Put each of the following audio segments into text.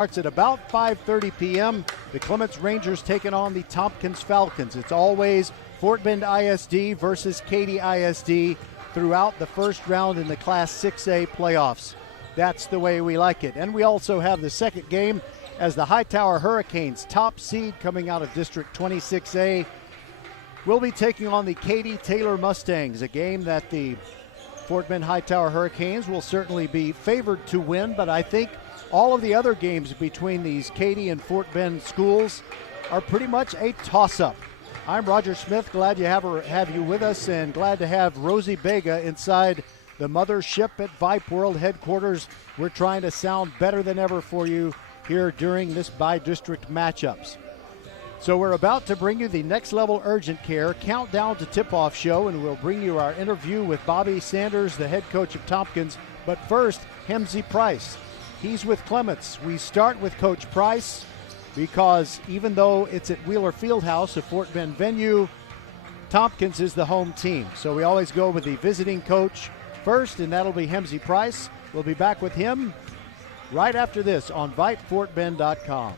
Starts at about 5:30 p.m. The Clements Rangers taking on the Tompkins Falcons. It's always Fort Bend ISD versus Katy ISD throughout the first round in the Class 6A playoffs. That's the way we like it. And we also have the second game as the Hightower Hurricanes, top seed coming out of District 26A, will be taking on the Katy Taylor Mustangs, a game that the Fort Bend Hightower Hurricanes will certainly be favored to win, but I think all of the other games between these Katy and Fort Bend schools are pretty much a toss-up. I'm Roger Smith, glad to have you with us, and glad to have Rosie Bega inside the mothership at Vype World headquarters. We're trying to sound better than ever for you here during this by-district matchups. So we're about to bring you the Next Level Urgent Care Countdown to Tip-Off show, and we'll bring you our interview with Bobby Sanders, the head coach of Tompkins. But first, Hemsey Price. He's with Clements. We start with Coach Price because even though it's at Wheeler Fieldhouse, a Fort Bend venue, Tompkins is the home team. So we always go with the visiting coach first, and that'll be Hemsey Price. We'll be back with him right after this on VypeFortBend.com.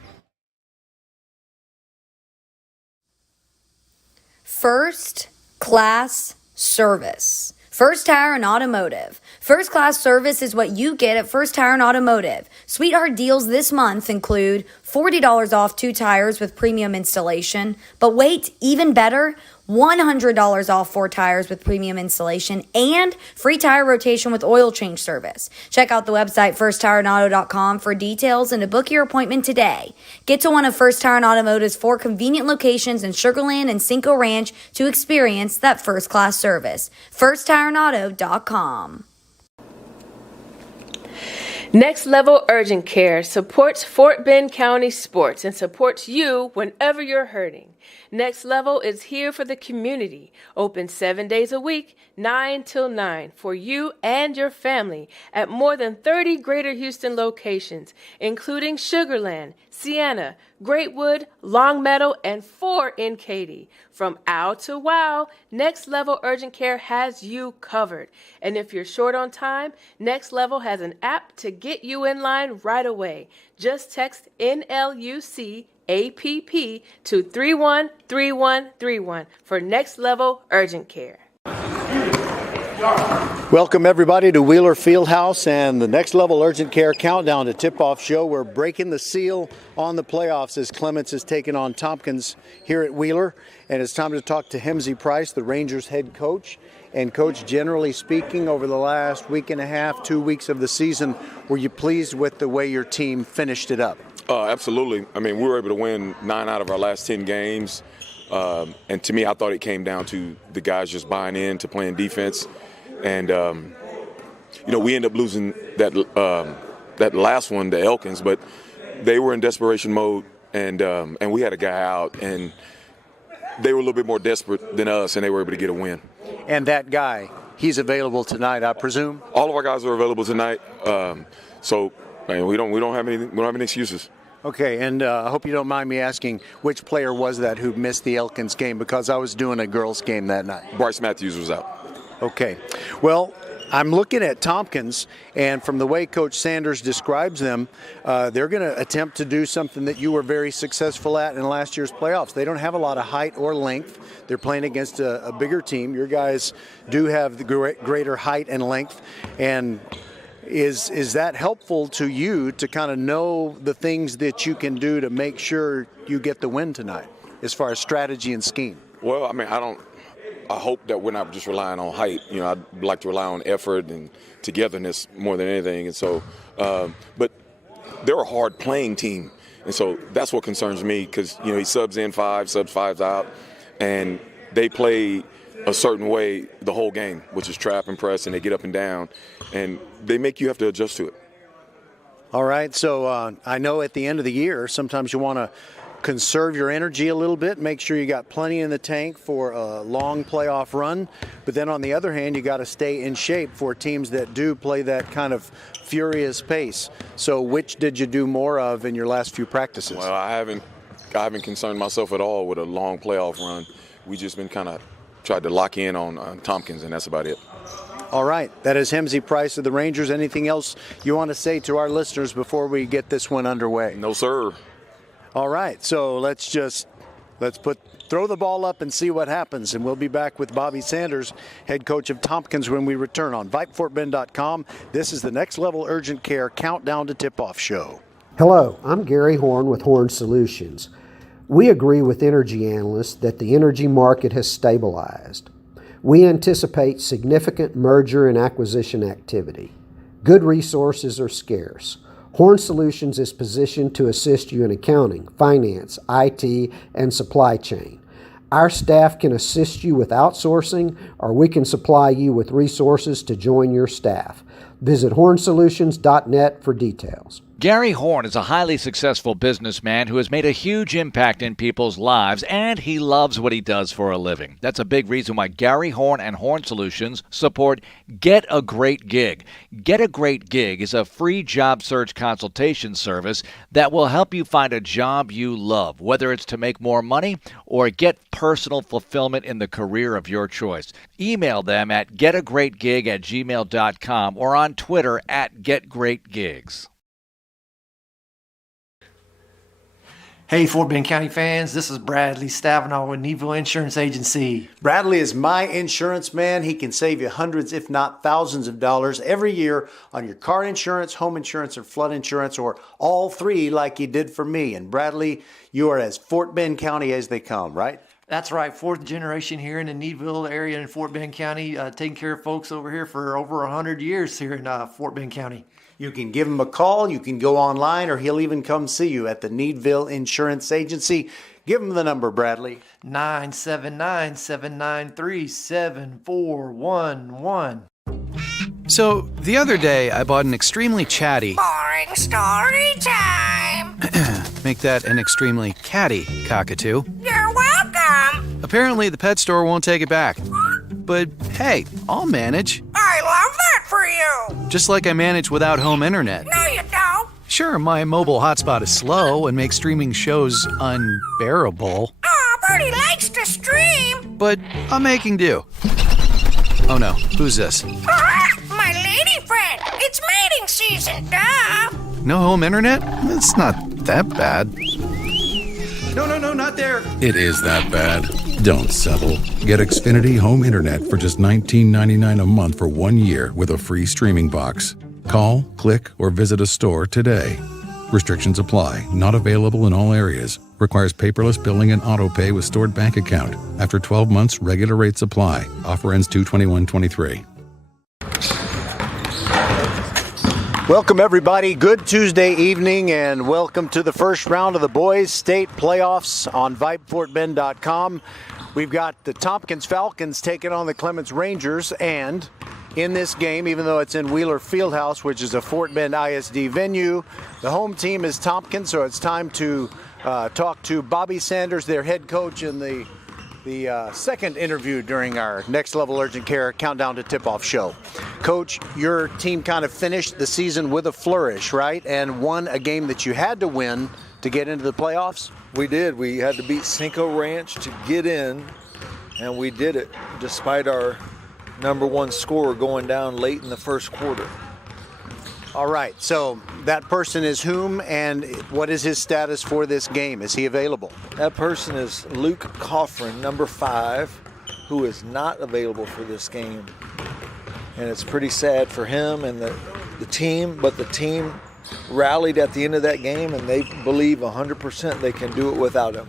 First class service. First Tire and Automotive. First class service is what you get at First Tire and Automotive. Sweetheart deals this month include $40 off 2 tires with premium installation. But wait, even better, $100 off 4 tires with premium installation and free tire rotation with oil change service. Check out the website firsttireandauto.com for details and to book your appointment today. Get to one of First Tire and Automotive's 4 convenient locations in Sugar Land and Cinco Ranch to experience that first class service. firsttireandauto.com. Next Level Urgent Care supports Fort Bend County sports and supports you whenever you're hurting. Next Level is here for the community, open 7 days a week, 9 till 9, for you and your family at more than 30 Greater Houston locations, including Sugar Land, Sienna, Greatwood, Longmeadow, and 4 in Katy. From ow to wow, Next Level Urgent Care has you covered. And if you're short on time, Next Level has an app to get you in line right away. Just text NLUC APP to 313131 for Next Level Urgent Care. Welcome everybody to Wheeler Fieldhouse and the Next Level Urgent Care Countdown to Tip-Off show. We're breaking the seal on the playoffs as Clements is taking on Tompkins here at Wheeler. And it's time to talk to Hemsey Price, the Rangers head coach. And coach, generally speaking, over the last week and a half, 2 weeks of the season, were you pleased with the way your team finished it up? Absolutely. I mean, we were able to win 9 out of our last 10 games. And to me, I thought it came down to the guys just buying in to playing defense. And, we ended up losing that last one, the Elkins, but they were in desperation mode, and we had a guy out, and they were a little bit more desperate than us, and they were able to get a win. And that guy, he's available tonight, I presume? All of our guys are available tonight, so we don't have any excuses. Okay, and I hope you don't mind me asking, which player was that who missed the Elkins game? Because I was doing a girls' game that night. Bryce Matthews was out. Okay. Well, I'm looking at Tompkins, and from the way Coach Sanders describes them, they're going to attempt to do something that you were very successful at in last year's playoffs. They don't have a lot of height or length. They're playing against a bigger team. Your guys do have the greater height and length, and is that helpful to you to kind of know the things that you can do to make sure you get the win tonight as far as strategy and scheme? Well, I mean, I hope that we're not just relying on height. I'd like to rely on effort and togetherness more than anything. And so, but they're a hard playing team. And so that's what concerns me because, he subs in 5, subs 5's out, and they play a certain way the whole game, which is trap and press, and they get up and down, and they make you have to adjust to it. All right, so I know at the end of the year, sometimes you want to conserve your energy a little bit, make sure you got plenty in the tank for a long playoff run. But then on the other hand, you got to stay in shape for teams that do play that kind of furious pace. So which did you do more of in your last few practices? Well, I haven't concerned myself at all with a long playoff run. We just been kind of tried to lock in on Tompkins, and that's about it. All right, that is Hemsey Price of the Rangers. Anything else you want to say to our listeners before we get this one underway? No, sir. All right, so let's throw the ball up and see what happens. And we'll be back with Bobby Sanders, head coach of Tompkins, when we return on VypeFortBend.com. This is the Next Level Urgent Care Countdown to Tip-Off show. Hello, I'm Gary Horn with Horn Solutions. We agree with energy analysts that the energy market has stabilized. We anticipate significant merger and acquisition activity. Good resources are scarce. Horn Solutions is positioned to assist you in accounting, finance, IT, and supply chain. Our staff can assist you with outsourcing, or we can supply you with resources to join your staff. Visit hornsolutions.net for details. Gary Horn is a highly successful businessman who has made a huge impact in people's lives, and he loves what he does for a living. That's a big reason why Gary Horn and Horn Solutions support Get a Great Gig. Get a Great Gig is a free job search consultation service that will help you find a job you love, whether it's to make more money or get personal fulfillment in the career of your choice. Email them at getagreatgig@gmail.com or on Twitter at getgreatgigs. Hey, Fort Bend County fans, this is Bradley Stavanaugh with Needville Insurance Agency. Bradley is my insurance man. He can save you hundreds, if not thousands of dollars every year on your car insurance, home insurance, or flood insurance, or all three like he did for me. And Bradley, you are as Fort Bend County as they come, right? That's right, fourth generation here in the Needville area in Fort Bend County, taking care of folks over here for over 100 years here in Fort Bend County. You can give him a call, you can go online, or he'll even come see you at the Needville Insurance Agency. Give him the number, Bradley. 979-793-7411. So, the other day, I bought an extremely chatty... Boring story time! Make that an extremely catty cockatoo. You're welcome! Apparently, the pet store won't take it back. But, hey, I'll manage. I love that for you! Just like I manage without home internet. No, you don't! Sure, my mobile hotspot is slow and makes streaming shows unbearable. Aw, Bertie likes to stream! But I'm making do. Oh no, who's this? My lady friend! It's mating season, duh! No home internet? It's not that bad. No, not there! It is that bad. Don't settle. Get Xfinity Home Internet for just $19.99 a month for 1 year with a free streaming box. Call, click, or visit a store today. Restrictions apply. Not available in all areas. Requires paperless billing and auto pay with stored bank account. After 12 months, regular rates apply. Offer ends 2/21/23. Welcome, everybody. Good Tuesday evening, and welcome to the first round of the Boys State Playoffs on VypeFortBend.com. We've got the Tompkins Falcons taking on the Clements Rangers, and in this game, even though it's in Wheeler Fieldhouse, which is a Fort Bend ISD venue, the home team is Tompkins, so it's time to talk to Bobby Sanders, their head coach, in the second interview during our Next Level Urgent Care Countdown to Tip-Off show. Coach, your team kind of finished the season with a flourish, right? And won a game that you had to win to get into the playoffs? We did. We had to beat Cinco Ranch to get in, and we did it despite our number one scorer going down late in the first quarter. All right, so that person is whom, and what is his status for this game? Is he available? That person is Luke Coffrin, number 5, who is not available for this game. And it's pretty sad for him and the team, but the team rallied at the end of that game, and they believe 100% they can do it without him.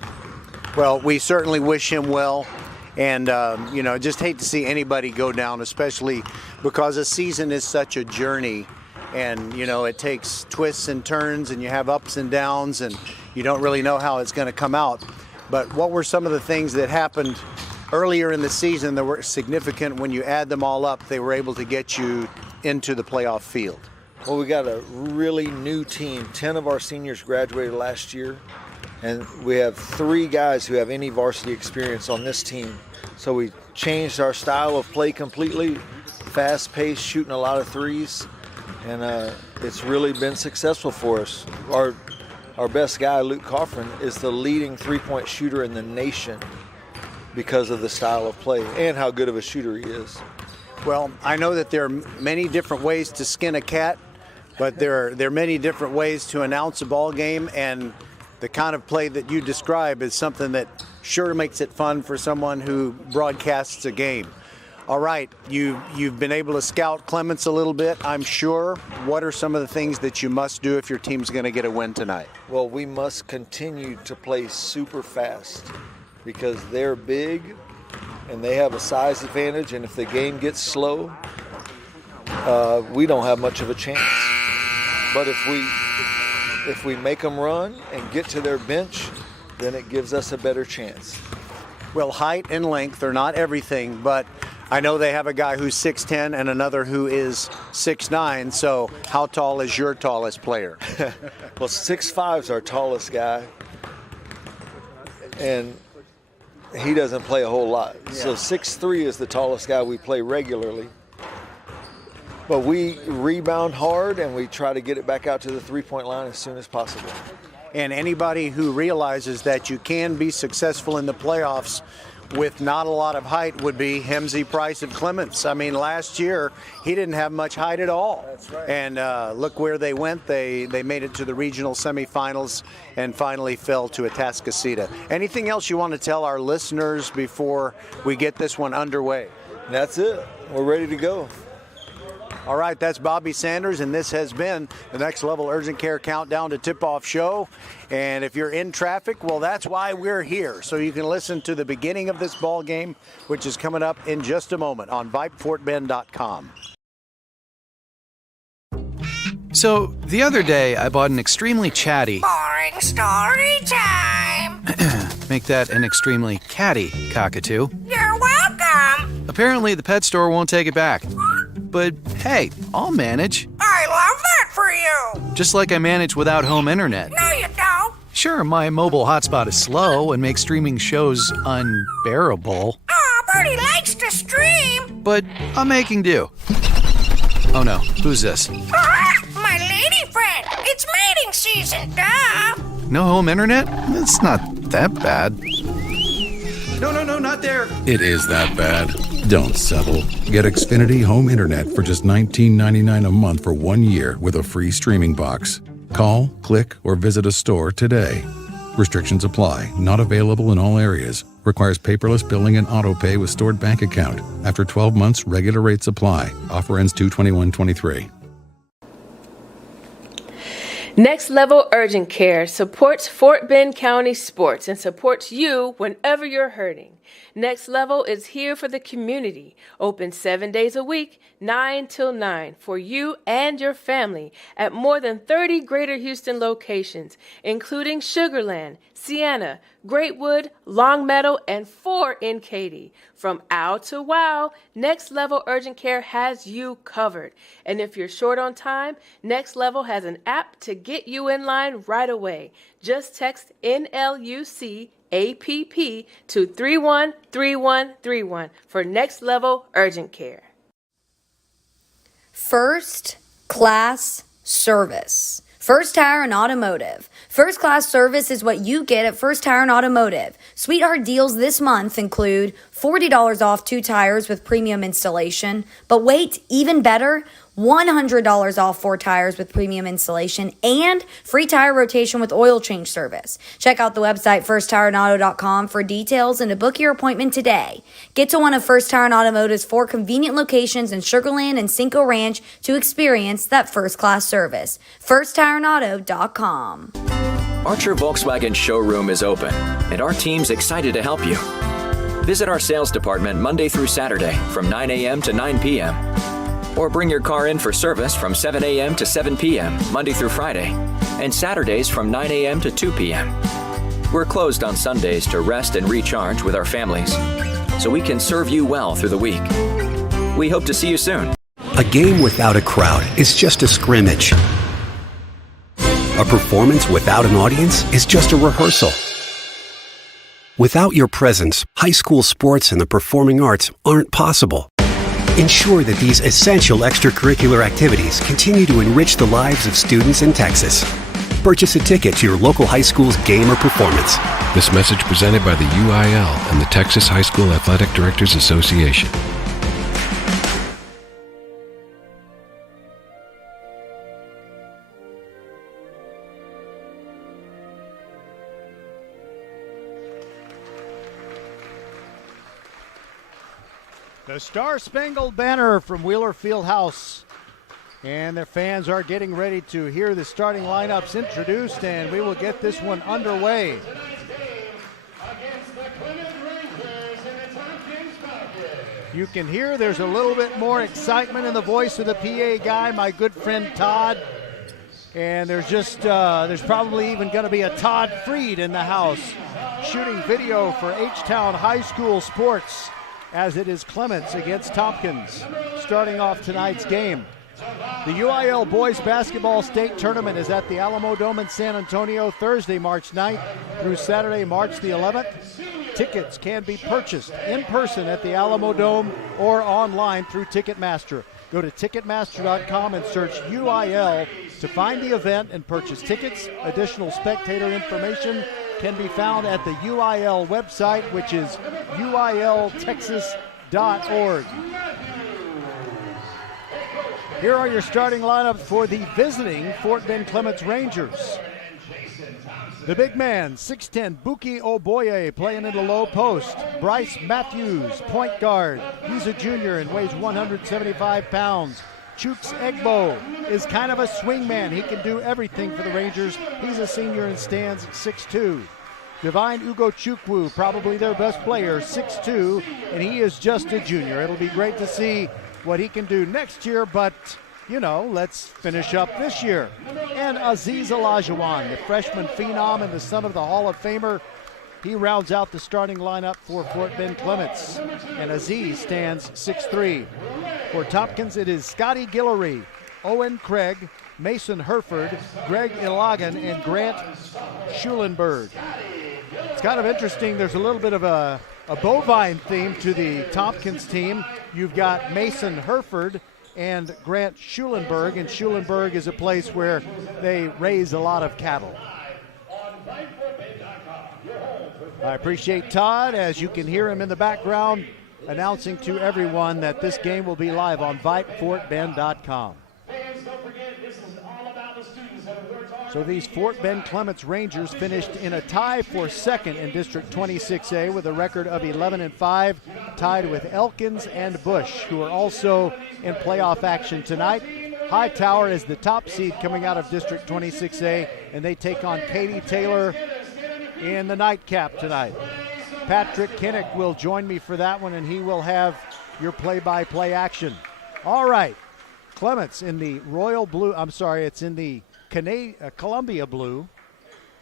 Well, we certainly wish him well. And, just hate to see anybody go down, especially because a season is such a journey. And, it takes twists and turns, and you have ups and downs, and you don't really know how it's going to come out. But what were some of the things that happened earlier in the season that were significant? When you add them all up, they were able to get you into the playoff field? Well, we got a really new team. 10 of our seniors graduated last year, and we have 3 guys who have any varsity experience on this team. So we changed our style of play completely, fast-paced, shooting a lot of threes. And it's really been successful for us. Our best guy, Luke Coffrin, is the leading three-point shooter in the nation because of the style of play and how good of a shooter he is. Well, I know that there are many different ways to skin a cat, but there are many different ways to announce a ball game, and the kind of play that you describe is something that sure makes it fun for someone who broadcasts a game. All right, you've been able to scout Clements a little bit, I'm sure. What are some of the things that you must do if your team's going to get a win tonight? Well, we must continue to play super fast because they're big and they have a size advantage, and if the game gets slow, we don't have much of a chance. But if we make them run and get to their bench, then it gives us a better chance. Well, height and length are not everything, but I know they have a guy who's 6'10" and another who is 6'9", so how tall is your tallest player? Well, 6'5" is our tallest guy, and he doesn't play a whole lot. Yeah. So 6'3" is the tallest guy we play regularly. But we rebound hard, and we try to get it back out to the three-point line as soon as possible. And anybody who realizes that you can be successful in the playoffs with not a lot of height would be Hemsey Price of Clements. I mean, last year, he didn't have much height at all. That's right. And look where they went. They made it to the regional semifinals and finally fell to Atascocita. Anything else you want to tell our listeners before we get this one underway? That's it. We're ready to go. All right, that's Bobby Sanders, and this has been the Next Level Urgent Care Countdown to Tip-Off Show. And if you're in traffic, well, that's why we're here. So you can listen to the beginning of this ball game, which is coming up in just a moment on VypeFortBend.com. So, the other day, I bought an extremely chatty... Boring story time. Make that an extremely catty cockatoo. You're welcome. Apparently, the pet store won't take it back. But hey, I'll manage. I love that for you. Just like I manage without home internet. No, you don't. Sure, my mobile hotspot is slow and makes streaming shows unbearable. Oh, Bertie likes to stream. But I'm making do. Oh no, who's this? My lady friend. It's mating season, duh. No home internet? It's not that bad. No, not there. It is that bad. Don't settle. Get Xfinity Home Internet for just $19.99 a month for 1 year with a free streaming box. Call, click, or visit a store today. Restrictions apply. Not available in all areas. Requires paperless billing and auto pay with stored bank account. After 12 months, regular rates apply. Offer ends 2/21/23. Next Level Urgent Care supports Fort Bend County sports and supports you whenever you're hurting. Next Level is here for the community, open 7 days a week, 9 till 9, for you and your family at more than 30 Greater Houston locations, including Sugar Land, Sienna, Greatwood, Long Meadow, and 4 in Katy. From ow to wow, Next Level Urgent Care has you covered. And if you're short on time, Next Level has an app to get you in line right away. Just text NLUC APP to 313131 for Next Level Urgent Care. First class service. First Tire and Automotive. First class service is what you get at First Tire and Automotive. Sweetheart deals this month include $40 off 2 tires with premium installation. But wait, even better, $100 off 4 tires with premium installation and free tire rotation with oil change service. Check out the website firsttireandauto.com for details and to book your appointment today. Get to one of First Tire and Automotive's 4 convenient locations in Sugar Land and Cinco Ranch to experience that first class service. firsttireandauto.com. Archer Volkswagen showroom is open, and our team's excited to help you. Visit our sales department Monday through Saturday from 9 a.m. to 9 p.m. Or bring your car in for service from 7 a.m. to 7 p.m. Monday through Friday, and Saturdays from 9 a.m. to 2 p.m. We're closed on Sundays to rest and recharge with our families, so we can serve you well through the week. We hope to see you soon. A game without a crowd is just a scrimmage. A performance without an audience is just a rehearsal. Without your presence, high school sports and the performing arts aren't possible. Ensure that these essential extracurricular activities continue to enrich the lives of students in Texas. Purchase a ticket to your local high school's game or performance. This message presented by the UIL and the Texas High School Athletic Directors Association. The Star Spangled Banner from Wheeler Fieldhouse. And their fans are getting ready to hear the starting lineups introduced, and we will get this one underway. You can hear there's a little bit more excitement in the voice of the PA guy, my good friend Todd. And there's probably even going to be a Todd Freed in the house shooting video for H-Town High School Sports as it is Clements against Tompkins starting off tonight's game. The UIL Boys Basketball State Tournament is at the Alamo Dome in San Antonio Thursday, March 9th through Saturday, March the 11th. Tickets can be purchased in person at the Alamo Dome or online through Ticketmaster. Go to Ticketmaster.com and search UIL to find the event and purchase tickets. Additional spectator information can be found at the UIL website, which is uiltexas.org. Here are your starting lineups for the visiting Fort Bend Clements Rangers. The big man, 6'10", Buki Oboye, playing in the low post. Bryce Matthews, point guard. He's a junior and weighs 175 pounds. Chooks Egbo is kind of a swing man. He can do everything for the Rangers. He's a senior and stands at 6'2". Divine Ugochukwu, probably their best player, 6'2", and he is just a junior. It'll be great to see what he can do next year, but, you know, let's finish up this year. And Aziz Olajuwon, the freshman phenom and the son of the Hall of Famer, he rounds out the starting lineup for Fort Bend Clements. And Aziz stands 6'3". For Tompkins, it is Scotty Guillory, Owen Craig, Mason Herford, Greg Ilagan, and Grant Schulenberg. It's kind of interesting. There's a little bit of a bovine theme to the Tompkins team. You've got Mason Herford and Grant Schulenberg, and Schulenberg is a place where they raise a lot of cattle. I appreciate Todd, as you can hear him in the background, announcing to everyone that this game will be live on VypeFortBend.com. So these Fort Bend Clements Rangers finished in a tie for second in District 26A with a record of 11-5, tied with Elkins and Bush, who are also in playoff action tonight. Hightower is the top seed coming out of District 26A, and they take on Katy Taylor in the nightcap tonight. Patrick Kinnick will join me for that one, and he will have your play-by-play action. All right, Clements in the royal blue, it's in the Columbia blue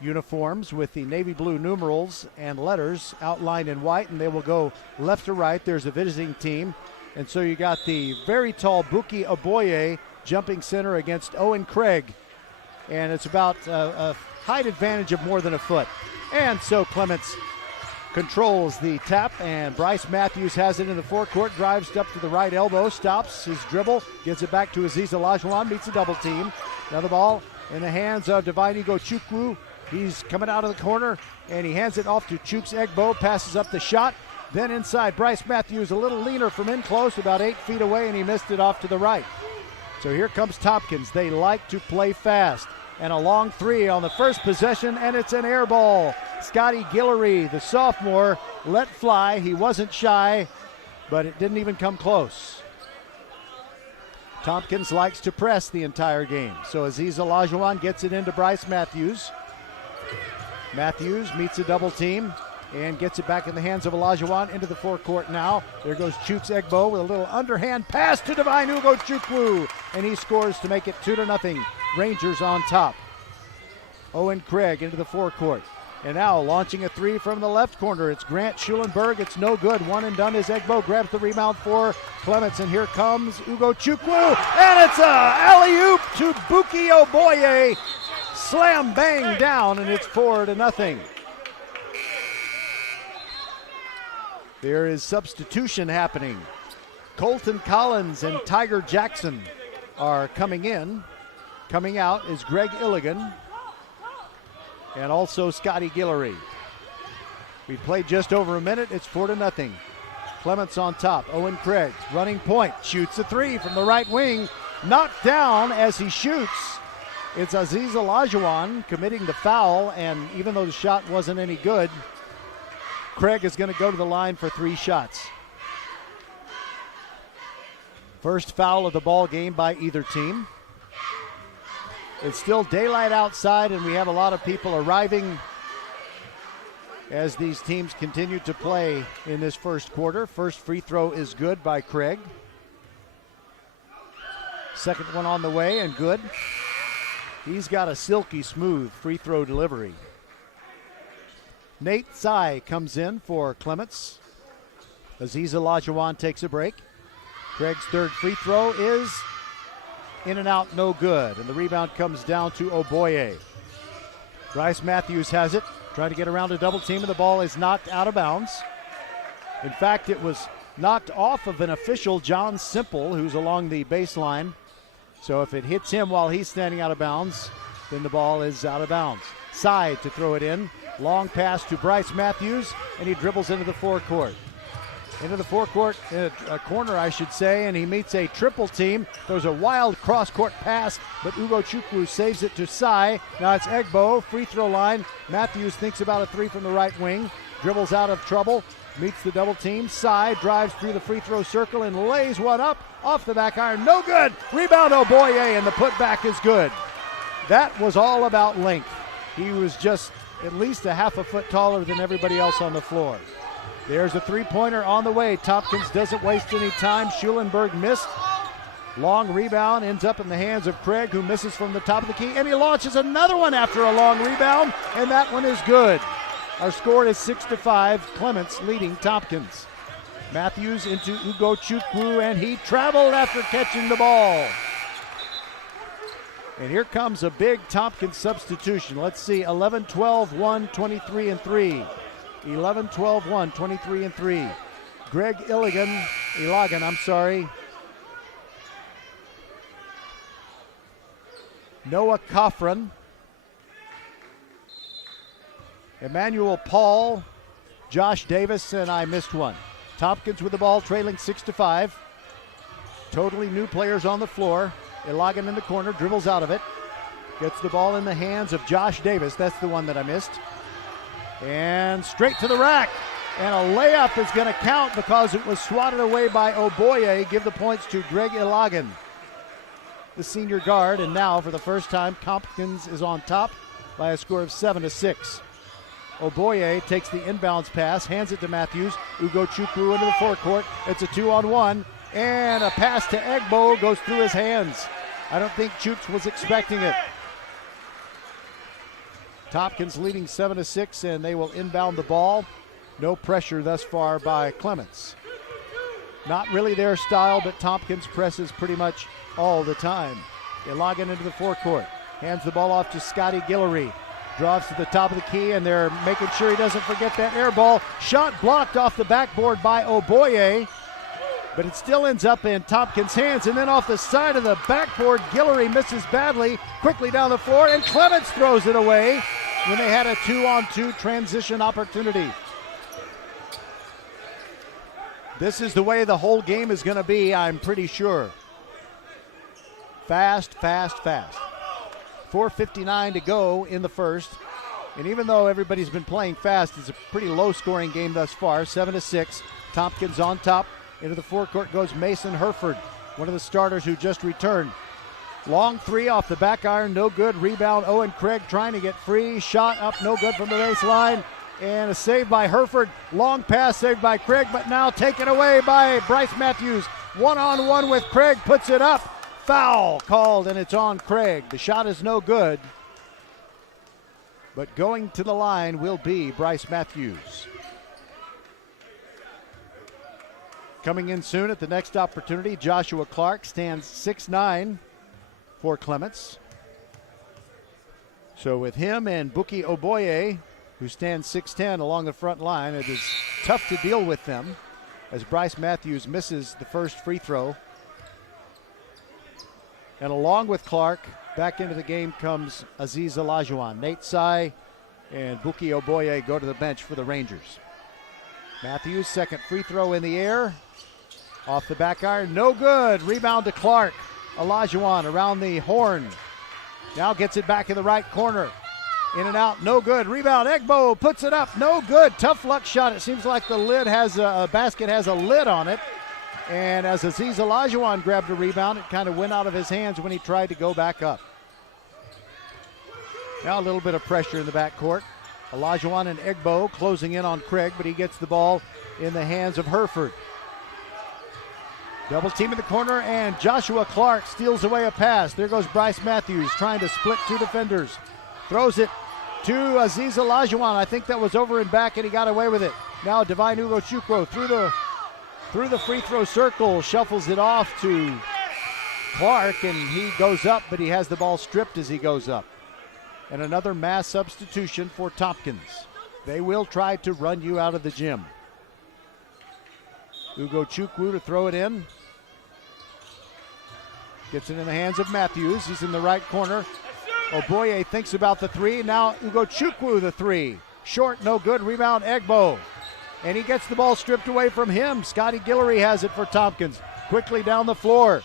uniforms with the navy blue numerals and letters outlined in white, and they will go left to right. There's a visiting team, and so you got the very tall Buki Oboye jumping center against Owen Craig, and it's about a height advantage of more than a foot. And so Clements controls the tap, and Bryce Matthews has it in the forecourt, drives up to the right elbow, stops his dribble, gives it back to Aziz Olajuwon, meets a double team. Now the ball in the hands of Divine Ugochukwu. He's coming out of the corner, and he hands it off to Chooks Egbo, passes up the shot. Then inside, Bryce Matthews a little leaner from in close, about 8 feet away, and he missed it off to the right. So here comes Tompkins. They like to play fast. And a long three on the first possession, and it's an air ball. Scotty Guillory, the sophomore, let fly. He wasn't shy, but it didn't even come close. Tompkins likes to press the entire game. So Aziz Olajuwon gets it into Bryce Matthews. Matthews meets a double team and gets it back in the hands of Olajuwon into the forecourt now. There goes Chooks Egbo with a little underhand pass to Divine Ugochukwu, and he scores to make it 2-0. Rangers on top. Owen Craig into the forecourt. And now launching a three from the left corner. It's Grant Schulenberg. It's no good. One and done as Egbo grabs the rebound for Clements. And here comes Ugochukwu. And it's a alley-oop to Buki Oboye. Slam bang down, and it's 4-0. There is substitution happening. Colton Collins and Tiger Jackson are coming in. Coming out is Greg Illigan and also Scotty Guillory. We've played just over a minute. It's 4-0. Clements on top. Owen Craig running point. Shoots a three from the right wing. Knocked down as he shoots. It's Aziz Olajuwon committing the foul, and even though the shot wasn't any good, Craig is going to go to the line for 3 shots. First foul of the ball game by either team. It's still daylight outside, and we have a lot of people arriving as these teams continue to play in this first quarter. First free throw is good by Craig. Second one on the way and good. He's got a silky smooth free throw delivery. Nate Tsai comes in for Clements. Aziz Olajuwon takes a break. Craig's third free throw is in and out, no good. And the rebound comes down to Oboye. Bryce Matthews has it, trying to get around a double team, and the ball is knocked out of bounds. In fact, it was knocked off of an official, John Simple, who's along the baseline. So if it hits him while he's standing out of bounds, then the ball is out of bounds. Side to throw it in. Long pass to Bryce Matthews, and he dribbles into the forecourt. Into the forecourt, a corner, I should say, and he meets a triple team. There's a wild cross-court pass, but Ugo Chukwu saves it to Sai. Now it's Egbo, free throw line. Matthews thinks about a three from the right wing, dribbles out of trouble, meets the double team. Sai drives through the free throw circle and lays one up off the back iron. No good. Rebound Oboye, and the putback is good. That was all about length. He was just at least a half a foot taller than everybody else on the floor. There's a three-pointer on the way. Tompkins doesn't waste any time. Schulenberg missed. Long rebound ends up in the hands of Craig, who misses from the top of the key, and he launches another one after a long rebound, and that one is good. Our score is 6-5. Clements leading Tompkins. Matthews into Ugo Chukwu, and he traveled after catching the ball. And here comes a big Tompkins substitution. Let's see, 11-12-1, 23-3. 11-12-1, 23-3. Greg Ilagan, Noah Coffran. Emmanuel Paul, Josh Davis, and I missed one. Tompkins with the ball, trailing 6-5. Totally new players on the floor. Ilagan in the corner, dribbles out of it. Gets the ball in the hands of Josh Davis. That's the one that I missed. And straight to the rack. And a layup is going to count because it was swatted away by Oboye. Give the points to Greg Ilagan, the senior guard. And now, for the first time, Tompkins is on top by a score of 7-6. Oboye takes the inbounds pass, hands it to Matthews. Ugo Chukwu into the forecourt. It's a 2-on-1. And a pass to Egbo goes through his hands. I don't think Chooks was expecting it. Tompkins leading 7-6, and they will inbound the ball. No pressure thus far by Clements. Not really their style, but Tompkins presses pretty much all the time. Ilagan into the forecourt. Hands the ball off to Scotty Guillory. Drives to the top of the key, and they're making sure he doesn't forget that air ball. Shot blocked off the backboard by Oboye, but it still ends up in Tompkins' hands. And then off the side of the backboard, Guillory misses badly, quickly down the floor, and Clements throws it away when they had a 2-on-2 transition opportunity. This is the way the whole game is going to be, I'm pretty sure. Fast, fast, fast. 4:59 to go in the first. And even though everybody's been playing fast, it's a pretty low-scoring game thus far, 7-6. Tompkins on top. Into the forecourt goes Mason Herford, one of the starters who just returned. Long three off the back iron, no good. Rebound, Owen Craig trying to get free. Shot up, no good from the baseline. And a save by Herford. Long pass saved by Craig, but now taken away by Bryce Matthews. One-on-one with Craig, puts it up. Foul called, and it's on Craig. The shot is no good. But going to the line will be Bryce Matthews. Coming in soon at the next opportunity, Joshua Clark stands 6'9" for Clements. So with him and Buki Oboye, who stands 6'10" along the front line, it is tough to deal with them as Bryce Matthews misses the first free throw. And along with Clark, back into the game comes Aziz Olajuwon. Nate Tsai and Buki Oboye go to the bench for the Rangers. Matthews, second free throw in the air. Off the back iron, no good. Rebound to Clark. Olajuwon around the horn. Now gets it back in the right corner. In and out, no good. Rebound, Egbo puts it up, no good. Tough luck shot. It seems like the lid has a basket has a lid on it. And as Aziz Olajuwon grabbed a rebound, it kind of went out of his hands when he tried to go back up. Now a little bit of pressure in the backcourt. Olajuwon and Egbo closing in on Craig, but he gets the ball in the hands of Herford. Double team in the corner, and Joshua Clark steals away a pass. There goes Bryce Matthews trying to split two defenders. Throws it to Aziz Olajuwon. I think that was over and back, and he got away with it. Now Divine Ugochukwu through the free throw circle, shuffles it off to Clark, and he goes up, but he has the ball stripped as he goes up. And another mass substitution for Tompkins. They will try to run you out of the gym. Ugochukwu to throw it in. Gets it in the hands of Matthews. He's in the right corner. Oboye thinks about the three. Now Ugochukwu the three. Short, no good. Rebound, Egbo. And he gets the ball stripped away from him. Scotty Guillory has it for Tompkins. Quickly down the floor.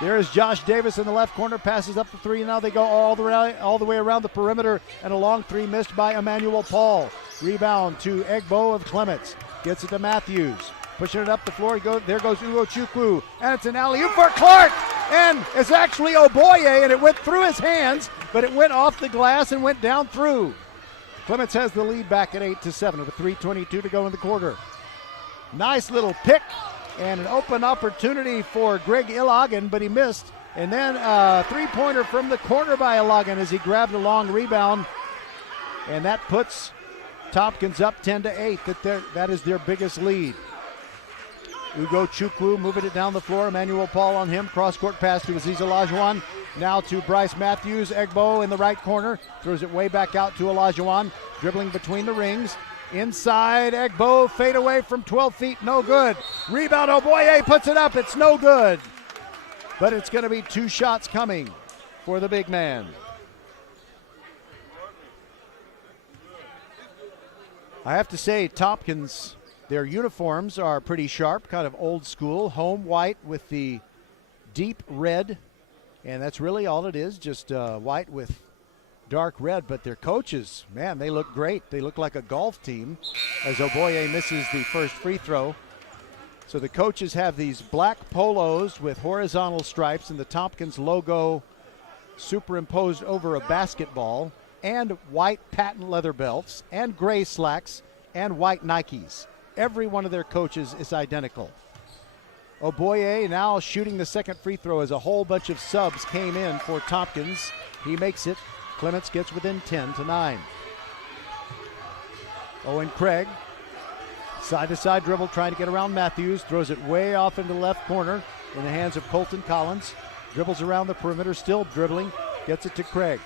There's Josh Davis in the left corner. Passes up the three. Now they go all the way around the perimeter. And a long three missed by Emmanuel Paul. Rebound to Egbo of Clements. Gets it to Matthews. Pushing it up the floor. There goes Ugochukwu. And it's an alley-oop for Clark. And it's actually Oboye, and it went through his hands, but it went off the glass and went down through. Clements has the lead back at 8-7 with 3:22 to go in the quarter. Nice little pick and an open opportunity for Greg Ilagan, but he missed. And then a three-pointer from the corner by Ilagan as he grabbed a long rebound. And that puts Tompkins up 10-8. That is their biggest lead. Ugochukwu moving it down the floor. Emmanuel Paul on him. Cross-court pass to Aziz Olajuwon. Now to Bryce Matthews. Egbo in the right corner. Throws it way back out to Olajuwon. Dribbling between the rings. Inside, Egbo. Fade away from 12 feet. No good. Rebound, Oboye puts it up. It's no good. But it's going to be two shots coming for the big man. I have to say, Tompkins, their uniforms are pretty sharp, kind of old school, home white with the deep red, and that's really all it is, just white with dark red. But their coaches, man, they look great. They look like a golf team as Oboye misses the first free throw. So the coaches have these black polos with horizontal stripes and the Tompkins logo superimposed over a basketball, and white patent leather belts, and gray slacks, and white Nikes. Every one of their coaches is identical. Oboye now shooting the second free throw as a whole bunch of subs came in for Tompkins. He makes it. Clements gets within 10-9. Owen Craig, side-to-side dribble trying to get around Matthews. Throws it way off into the left corner in the hands of Colton Collins. Dribbles around the perimeter, still dribbling. Gets it to Craig.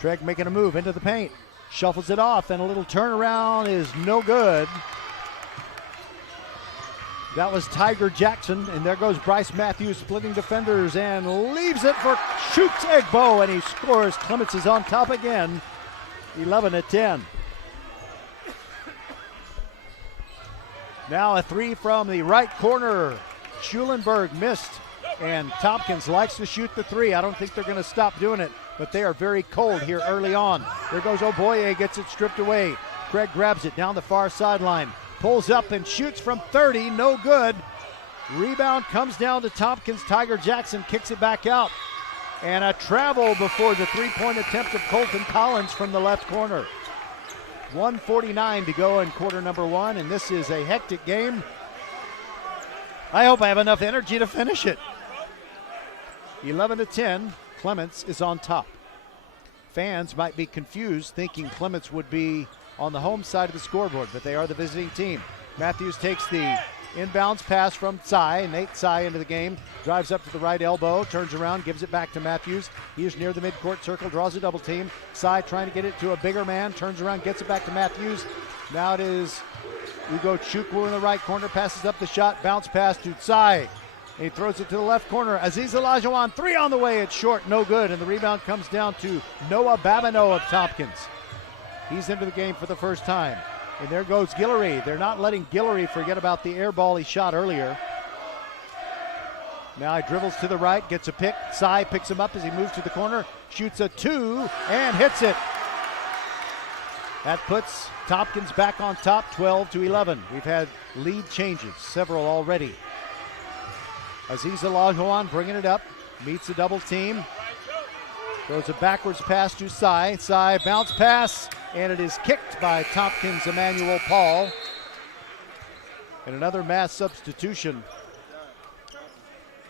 Craig making a move into the paint. Shuffles it off, and a little turnaround is no good. That was Tiger Jackson, and there goes Bryce Matthews splitting defenders and leaves it for shoots Egbo, and he scores. Clements is on top again, 11-10. Now a three from the right corner. Schulenberg missed, and Tompkins likes to shoot the three. I don't think they're going to stop doing it, but they are very cold here early on. There goes Oboye, gets it stripped away. Craig grabs it down the far sideline. Pulls up and shoots from 30, no good. Rebound comes down to Tompkins. Tiger Jackson kicks it back out. And a travel before the three-point attempt of Colton Collins from the left corner. 1:49 to go in quarter number one, and this is a hectic game. I hope I have enough energy to finish it. 11-10, Clements is on top. Fans might be confused thinking Clements would be on the home side of the scoreboard, but they are the visiting team. Matthews takes the inbounds pass from Tsai, Nate Tsai into the game, drives up to the right elbow, turns around, gives it back to Matthews. He is near the midcourt circle, draws a double team. Tsai trying to get it to a bigger man, turns around, gets it back to Matthews. Now it is Ugochukwu in the right corner, passes up the shot, bounce pass to Tsai. He throws it to the left corner. Aziz Olajuwon, three on the way. It's short, no good. And the rebound comes down to Noah Babineau of Tompkins. He's into the game for the first time. And there goes Guillory. They're not letting Guillory forget about the air ball he shot earlier. Now he dribbles to the right, gets a pick. Tsai picks him up as he moves to the corner, shoots a two, and hits it. That puts Tompkins back on top, 12-11. We've had lead changes, several already. Aziz Olajuwon bringing it up, meets a double team. Throws a backwards pass to Sai. Sai bounce pass, and it is kicked by Tompkins' Emmanuel Paul. And another mass substitution.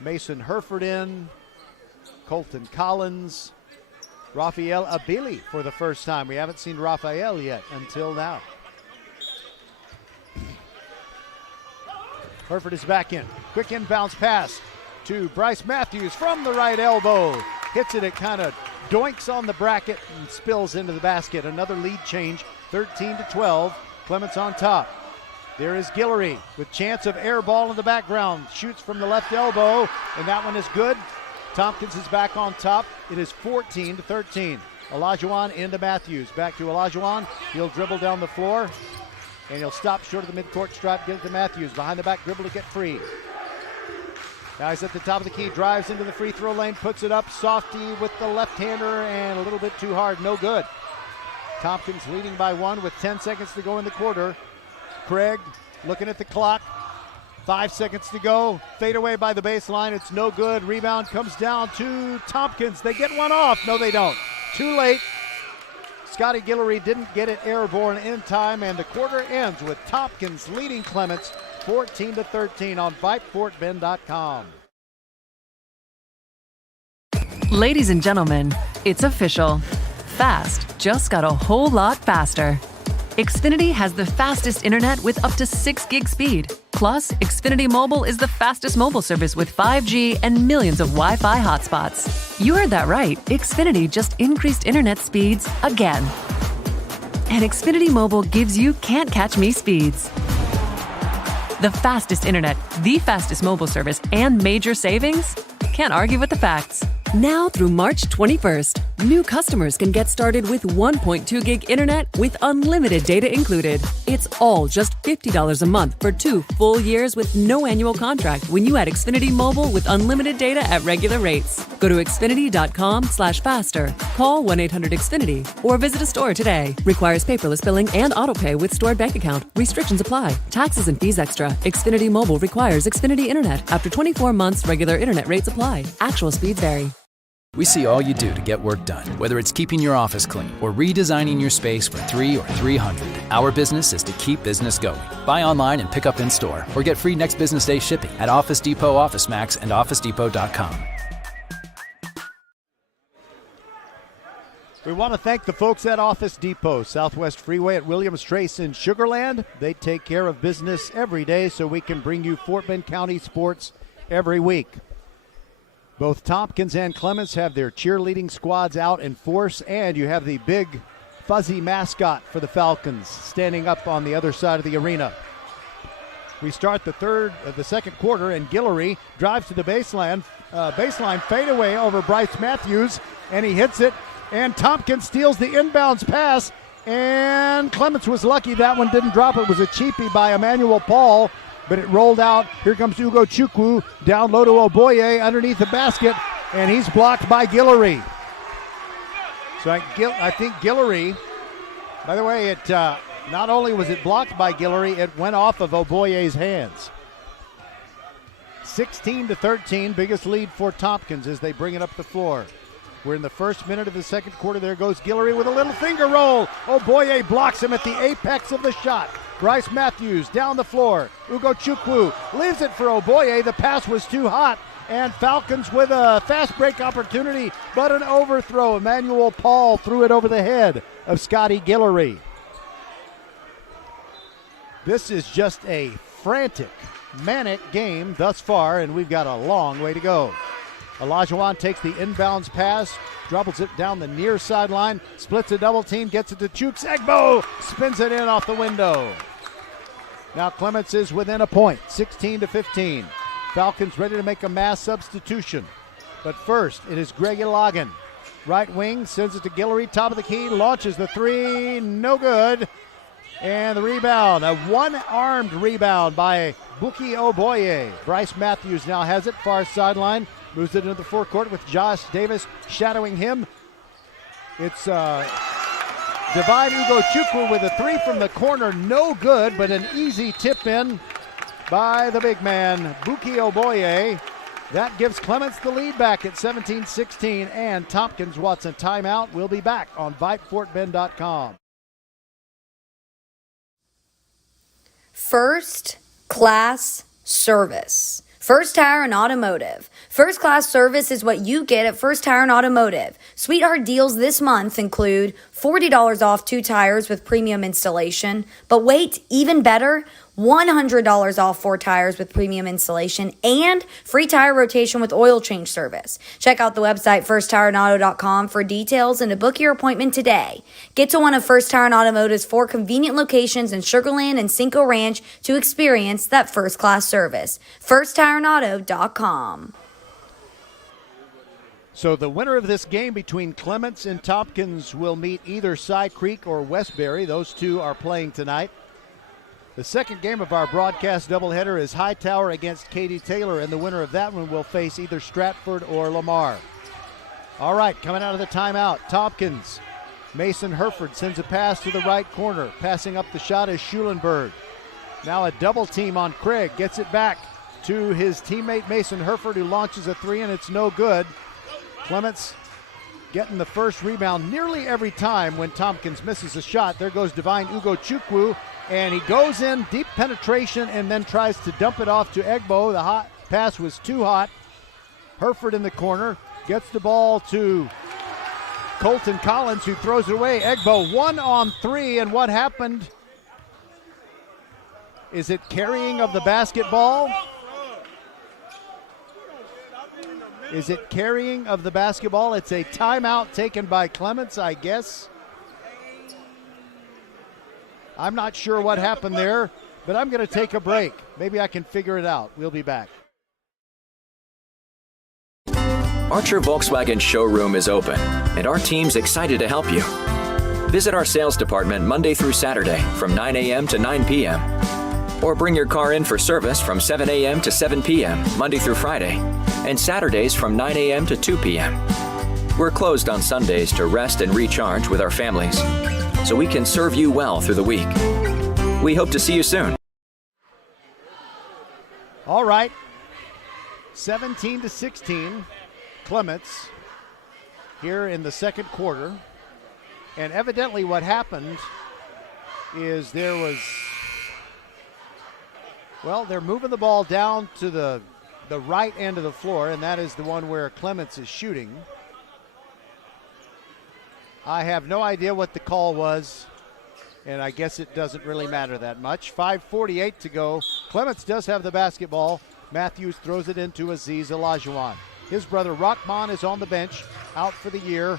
Mason Herford in, Colton Collins, Raphael Abili for the first time. We haven't seen Raphael yet until now. Herford is back in. Quick inbounds pass to Bryce Matthews from the right elbow. Hits it kind of doinks on the bracket and spills into the basket. Another lead change, 13-12. Clements on top. There is Guillory with chance of air ball in the background. Shoots from the left elbow, and that one is good. Tompkins is back on top. It is 14-13. Olajuwon into Matthews. Back to Olajuwon. He'll dribble down the floor, and he'll stop short of the midcourt stripe. Get it to Matthews. Behind the back dribble to get free. Now he's at the top of the key. Drives into the free throw lane. Puts it up. Softy with the left-hander, and a little bit too hard. No good. Tompkins leading by one with 10 seconds to go in the quarter. Craig looking at the clock. 5 seconds to go. Fade away by the baseline. It's no good. Rebound comes down to Tompkins. They get one off. No, they don't. Too late. Scotty Guillory didn't get it airborne in time, and the quarter ends with Tompkins leading Clements 14-13 on VypeFortBend.com. Ladies and gentlemen, it's official. Fast just got a whole lot faster. Xfinity has the fastest internet with up to 6 gig speed. Plus, Xfinity Mobile is the fastest mobile service with 5G and millions of Wi-Fi hotspots. You heard that right. Xfinity just increased internet speeds again. And Xfinity Mobile gives you can't-catch-me speeds. The fastest internet, the fastest mobile service, and major savings? Can't argue with the facts. Now through March 21st, new customers can get started with 1.2 gig internet with unlimited data included. It's all just $50 a month for 2 full years with no annual contract when you add Xfinity Mobile with unlimited data at regular rates. Go to Xfinity.com/faster, call 1-800-XFINITY, or visit a store today. Requires paperless billing and autopay with stored bank account. Restrictions apply. Taxes and fees extra. Xfinity Mobile requires Xfinity Internet. After 24 months, regular internet rates apply. Actual speeds vary. We see all you do to get work done, whether it's keeping your office clean or redesigning your space for 3 or 300. Our business is to keep business going. Buy online and pick up in store, or get free next business day shipping at Office Depot, OfficeMax, and OfficeDepot.com. We want to thank the folks at Office Depot, Southwest Freeway at Williams Trace in Sugar Land. They take care of business every day so we can bring you Fort Bend County sports every week. Both Tompkins and Clements have their cheerleading squads out in force, and you have the big fuzzy mascot for the Falcons standing up on the other side of the arena. We start the second quarter, and Guillory drives to the baseline fadeaway over Bryce Matthews, and he hits it, and Tompkins steals the inbounds pass, and Clements was lucky that one didn't drop. It was a cheapie by Emmanuel Paul, but it rolled out. Here comes Ugo Chukwu, down low to Oboye underneath the basket, and he's blocked by Guillory. So I think Guillory, by the way, it not only was it blocked by Guillory, it went off of Oboye's hands. 16-13, biggest lead for Tompkins as they bring it up the floor. We're in the first minute of the second quarter. There goes Guillory with a little finger roll. Oboye blocks him at the apex of the shot. Bryce Matthews down the floor. Ugo Chukwu leaves it for Oboye. The pass was too hot, and Falcons with a fast break opportunity, but an overthrow. Emmanuel Paul threw it over the head of Scotty Guillory. This is just a frantic, manic game thus far, and we've got a long way to go. Olajuwon takes the inbounds pass, dribbles it down the near sideline, splits a double team, gets it to Chooks. Egbo spins it in off the window. Now Clements is within a point, 16-15. Falcons ready to make a mass substitution. But first, it is Greg Ilagan. Right wing, sends it to Guillory, top of the key, launches the three, no good. And the rebound, a one-armed rebound by Buki Oboye. Bryce Matthews now has it, far sideline. Moves it into the forecourt with Josh Davis shadowing him. It's Divine Ugochukwu with a three from the corner, no good, but an easy tip in by the big man, Buki Oboye. That gives Clements the lead back at 17-16, and Tompkins wants a timeout. We'll be back on VypeFortBend.com. First class service. First Tire and Automotive. First class service is what you get at First Tire and Automotive. Sweetheart deals this month include $40 off 2 tires with premium installation. But wait, even better, $100 off 4 tires with premium installation and free tire rotation with oil change service. Check out the website firsttireandauto.com for details and to book your appointment today. Get to one of First Tire and Automotive's 4 convenient locations in Sugar Land and Cinco Ranch to experience that first class service. firsttireandauto.com. So the winner of this game between Clements and Tompkins will meet either Cy Creek or Westbury. Those two are playing tonight. The second game of our broadcast doubleheader is Hightower against Katy Taylor, and the winner of that one will face either Stratford or Lamar. All right, coming out of the timeout, Tompkins. Mason Herford sends a pass to the right corner. Passing up the shot is Schulenberg. Now a double team on Craig. Gets it back to his teammate Mason Herford, who launches a three, and it's no good. Clements getting the first rebound nearly every time when Tompkins misses a shot. There goes Divine Ugochukwu, and he goes in, deep penetration, and then tries to dump it off to Egbo. The hot pass was too hot. Herford in the corner gets the ball to Colton Collins, who throws it away. Egbo 1 on 3, and what happened? Is it carrying of the basketball? Is it carrying of the basketball? It's a timeout taken by Clements, I guess. I'm not sure what happened there, but I'm going to take a break. Maybe I can figure it out. We'll be back. Archer Volkswagen showroom is open, and our team's excited to help you. Visit our sales department Monday through Saturday from 9 a.m. to 9 p.m. Or bring your car in for service from 7 a.m. to 7 p.m. Monday through Friday, and Saturdays from 9 a.m. to 2 p.m. We're closed on Sundays to rest and recharge with our families, so we can serve you well through the week. We hope to see you soon. All right, 17-16, Clements here in the second quarter. And evidently what happened is there was, well, they're moving the ball down to the right end of the floor, and that is the one where Clements is shooting. I have no idea what the call was, and I guess it doesn't really matter that much. 5:48 to go. Clements does have the basketball. Matthews throws it into Aziz Olajuwon. His brother Rockman is on the bench, out for the year,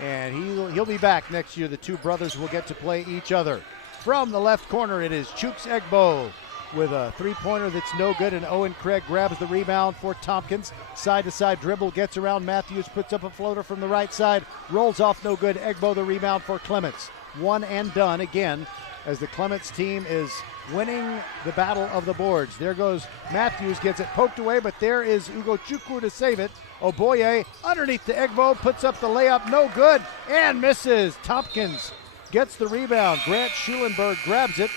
and he'll be back next year. The two brothers will get to play each other. From the left corner, it is Chooks Egbo with a three-pointer that's no good, and Owen Craig grabs the rebound for Tompkins. Side-to-side dribble, gets around Matthews, puts up a floater from the right side, rolls off no good. Egbo the rebound for Clements. One and done again as the Clements team is winning the battle of the boards. There goes Matthews, gets it poked away, but there is Ugochukwu to save it. Oboye underneath the Egbo, puts up the layup, no good, and misses. Tompkins gets the rebound. Grant Schulenberg grabs it,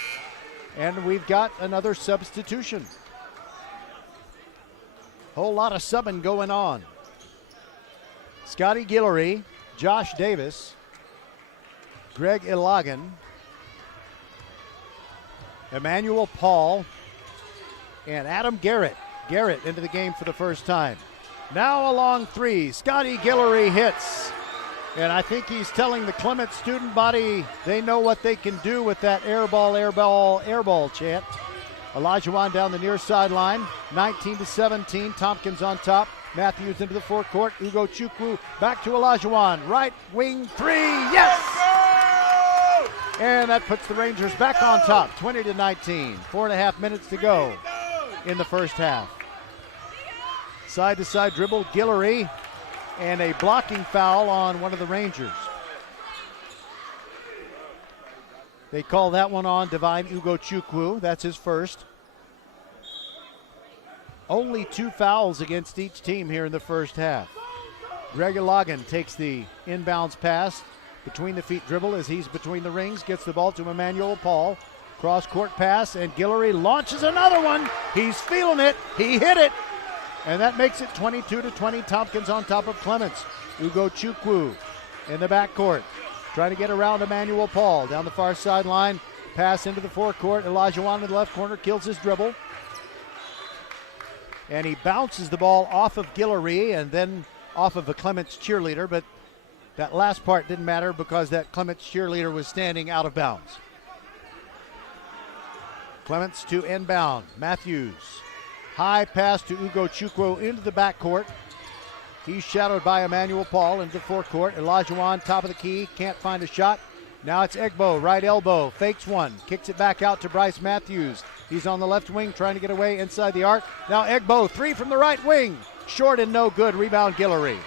and we've got another substitution. Whole lot of subbing going on. Scotty Guillory, Josh Davis, Greg Ilagan, Emmanuel Paul, and Adam Garrett. Garrett into the game for the first time. Now a long three. Scotty Guillory hits. And I think he's telling the Clements student body they know what they can do with that air ball, air ball, air ball chant. Olajuwon down the near sideline. 19-17. Tompkins on top. Matthews into the forecourt. Ugochukwu back to Olajuwon. Right wing three. Yes! And that puts the Rangers back on top, 20-19. 4.5 minutes to go in the first half. Side-to-side dribble, Guillory, and a blocking foul on one of the Rangers. They call that one on Divine Ugochukwu. That's his first. Only 2 fouls against each team here in the first half. Greg Ilagan takes the inbounds pass between the feet dribble as he's between the rings, gets the ball to Emmanuel Paul. Cross-court pass, and Guillory launches another one. He's feeling it. He hit it. And that makes it 22-20. Tompkins on top of Clements. Ugo Chukwu in the backcourt, trying to get around Emmanuel Paul. Down the far sideline, pass into the forecourt. Olajuwon in the left corner kills his dribble. And he bounces the ball off of Guillory and then off of a Clements cheerleader, but that last part didn't matter because that Clements cheerleader was standing out of bounds. Clements to inbound. Matthews. High pass to Ugo Chukwu into the backcourt. He's shadowed by Emmanuel Paul into the forecourt. Olajuwon, top of the key, can't find a shot. Now it's Egbo, right elbow, fakes one, kicks it back out to Bryce Matthews. He's on the left wing trying to get away inside the arc. Now Egbo, three from the right wing. Short and no good, rebound Guillory.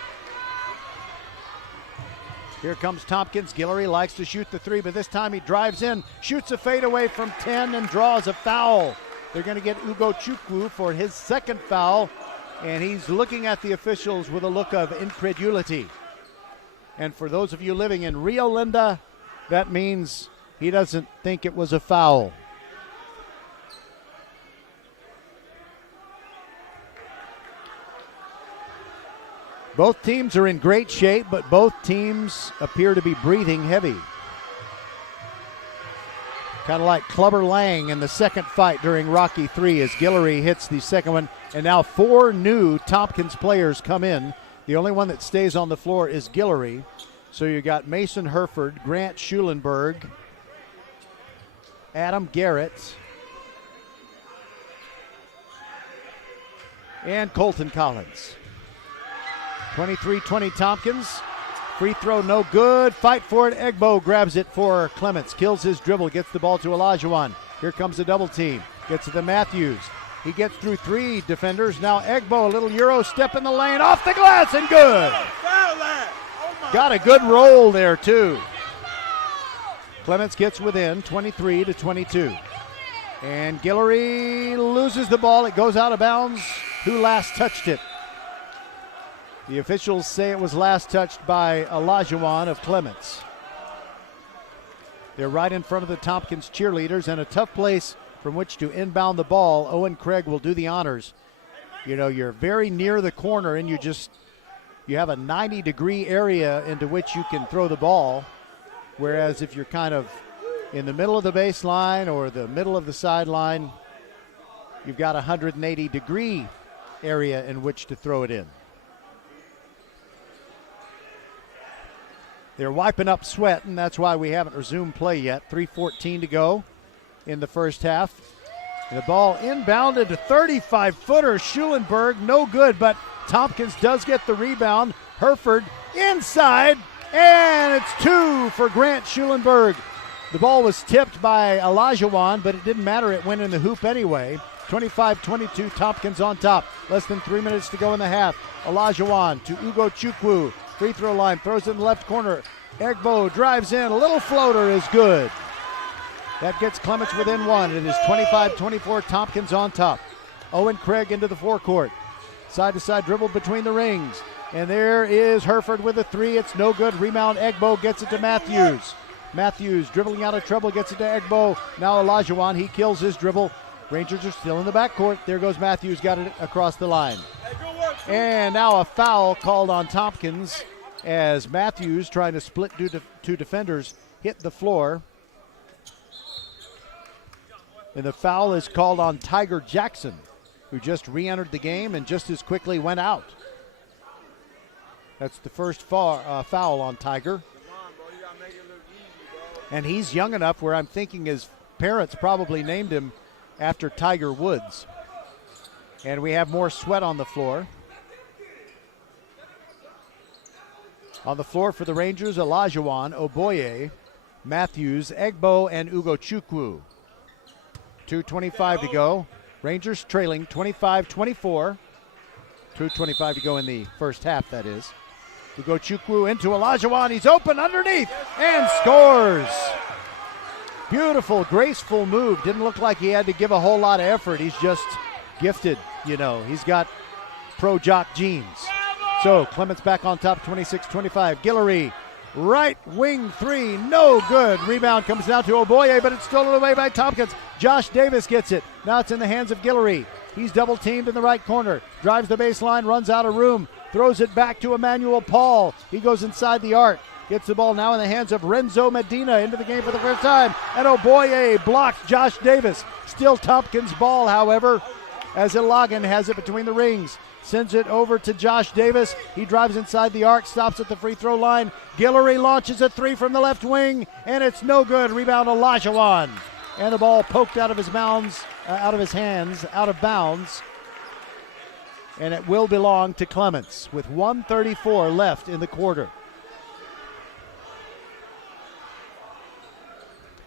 Here comes Tompkins. Guillory likes to shoot the three, but this time he drives in, shoots a fadeaway from 10 and draws a foul. They're going to get Ugo Chukwu for his second foul, and he's looking at the officials with a look of incredulity. And for those of you living in Rio Linda, that means he doesn't think it was a foul. Both teams are in great shape, but both teams appear to be breathing heavy. Kind of like Clubber Lang in the second fight during Rocky III as Guillory hits the second one. And now 4 new Tompkins players come in. The only one that stays on the floor is Guillory. So you got Mason Herford, Grant Schulenberg, Adam Garrett, and Colton Collins. 23-20 Tompkins. Free throw no good. Fight for it. Egbo grabs it for Clements. Kills his dribble. Gets the ball to Olajuwon. Here comes the double team. Gets it to Matthews. He gets through 3 defenders. Now Egbo, a little Euro step in the lane. Off the glass and good. Got a good roll there too. Clements gets within 23-22. And Guillory loses the ball. It goes out of bounds. Who last touched it? The officials say it was last touched by Olajuwon of Clements. They're right in front of the Tompkins cheerleaders, and a tough place from which to inbound the ball. Owen Craig will do the honors. You know, you're very near the corner, and you have a 90-degree area into which you can throw the ball, whereas if you're kind of in the middle of the baseline or the middle of the sideline, you've got a 180-degree area in which to throw it in. They're wiping up sweat, and that's why we haven't resumed play yet. 3:14 to go in the first half. And the ball inbounded to 35-footer. Schulenberg, no good, but Tompkins does get the rebound. Herford inside, and it's 2 for Grant Schulenberg. The ball was tipped by Olajuwon, but it didn't matter. It went in the hoop anyway. 25-22, Tompkins on top. Less than 3 minutes to go in the half. Olajuwon to Ugo Chukwu. Free throw line, throws it in the left corner. Egbo drives in, a little floater is good. That gets Clements within 1. It is 25-24, Tompkins on top. Owen Craig into the forecourt. Side-to-side dribble between the rings. And there is Herford with a 3. It's no good. Rebound, Egbo gets it to Matthews. Matthews dribbling out of trouble, gets it to Egbo. Now Olajuwon, he kills his dribble. Rangers are still in the backcourt. There goes Matthews, got it across the line. And now a foul called on Tompkins as Matthews, trying to split 2 defenders, hit the floor. And the foul is called on Tiger Jackson, who just re-entered the game and just as quickly went out. That's the first foul on Tiger. And he's young enough where I'm thinking his parents probably named him after Tiger Woods. And we have more sweat on the floor. On the floor for the Rangers, Olajuwon, Oboye, Matthews, Egbo, and Ugo Chukwu. 2:25 to go. Rangers trailing 25-24. 2:25 to go in the first half, that is. Ugo Chukwu into Olajuwon. He's open underneath and scores. Beautiful, graceful move. Didn't look like he had to give a whole lot of effort. He's just gifted, you know. He's got pro jock genes. So Clements back on top, 26-25. Guillory Right wing three, no good. Rebound comes down to Oboye, but it's stolen away by Tompkins. Josh Davis gets it. Now it's in the hands of Guillory. He's double teamed in the right corner. Drives the baseline, runs out of room. Throws it back to Emmanuel Paul. He goes inside the arc. Gets the ball now in the hands of Renzo Medina into the game for the first time. And Oboye blocks Josh Davis. Still Tompkins' ball, however, as Ilagan has it between the rings. Sends it over to Josh Davis. He drives inside the arc, stops at the free throw line. Guillory launches a three from the left wing, and it's no good. Rebound Olajuwon. And the ball poked out of his hands, out of bounds. And it will belong to Clements with 1:34 left in the quarter.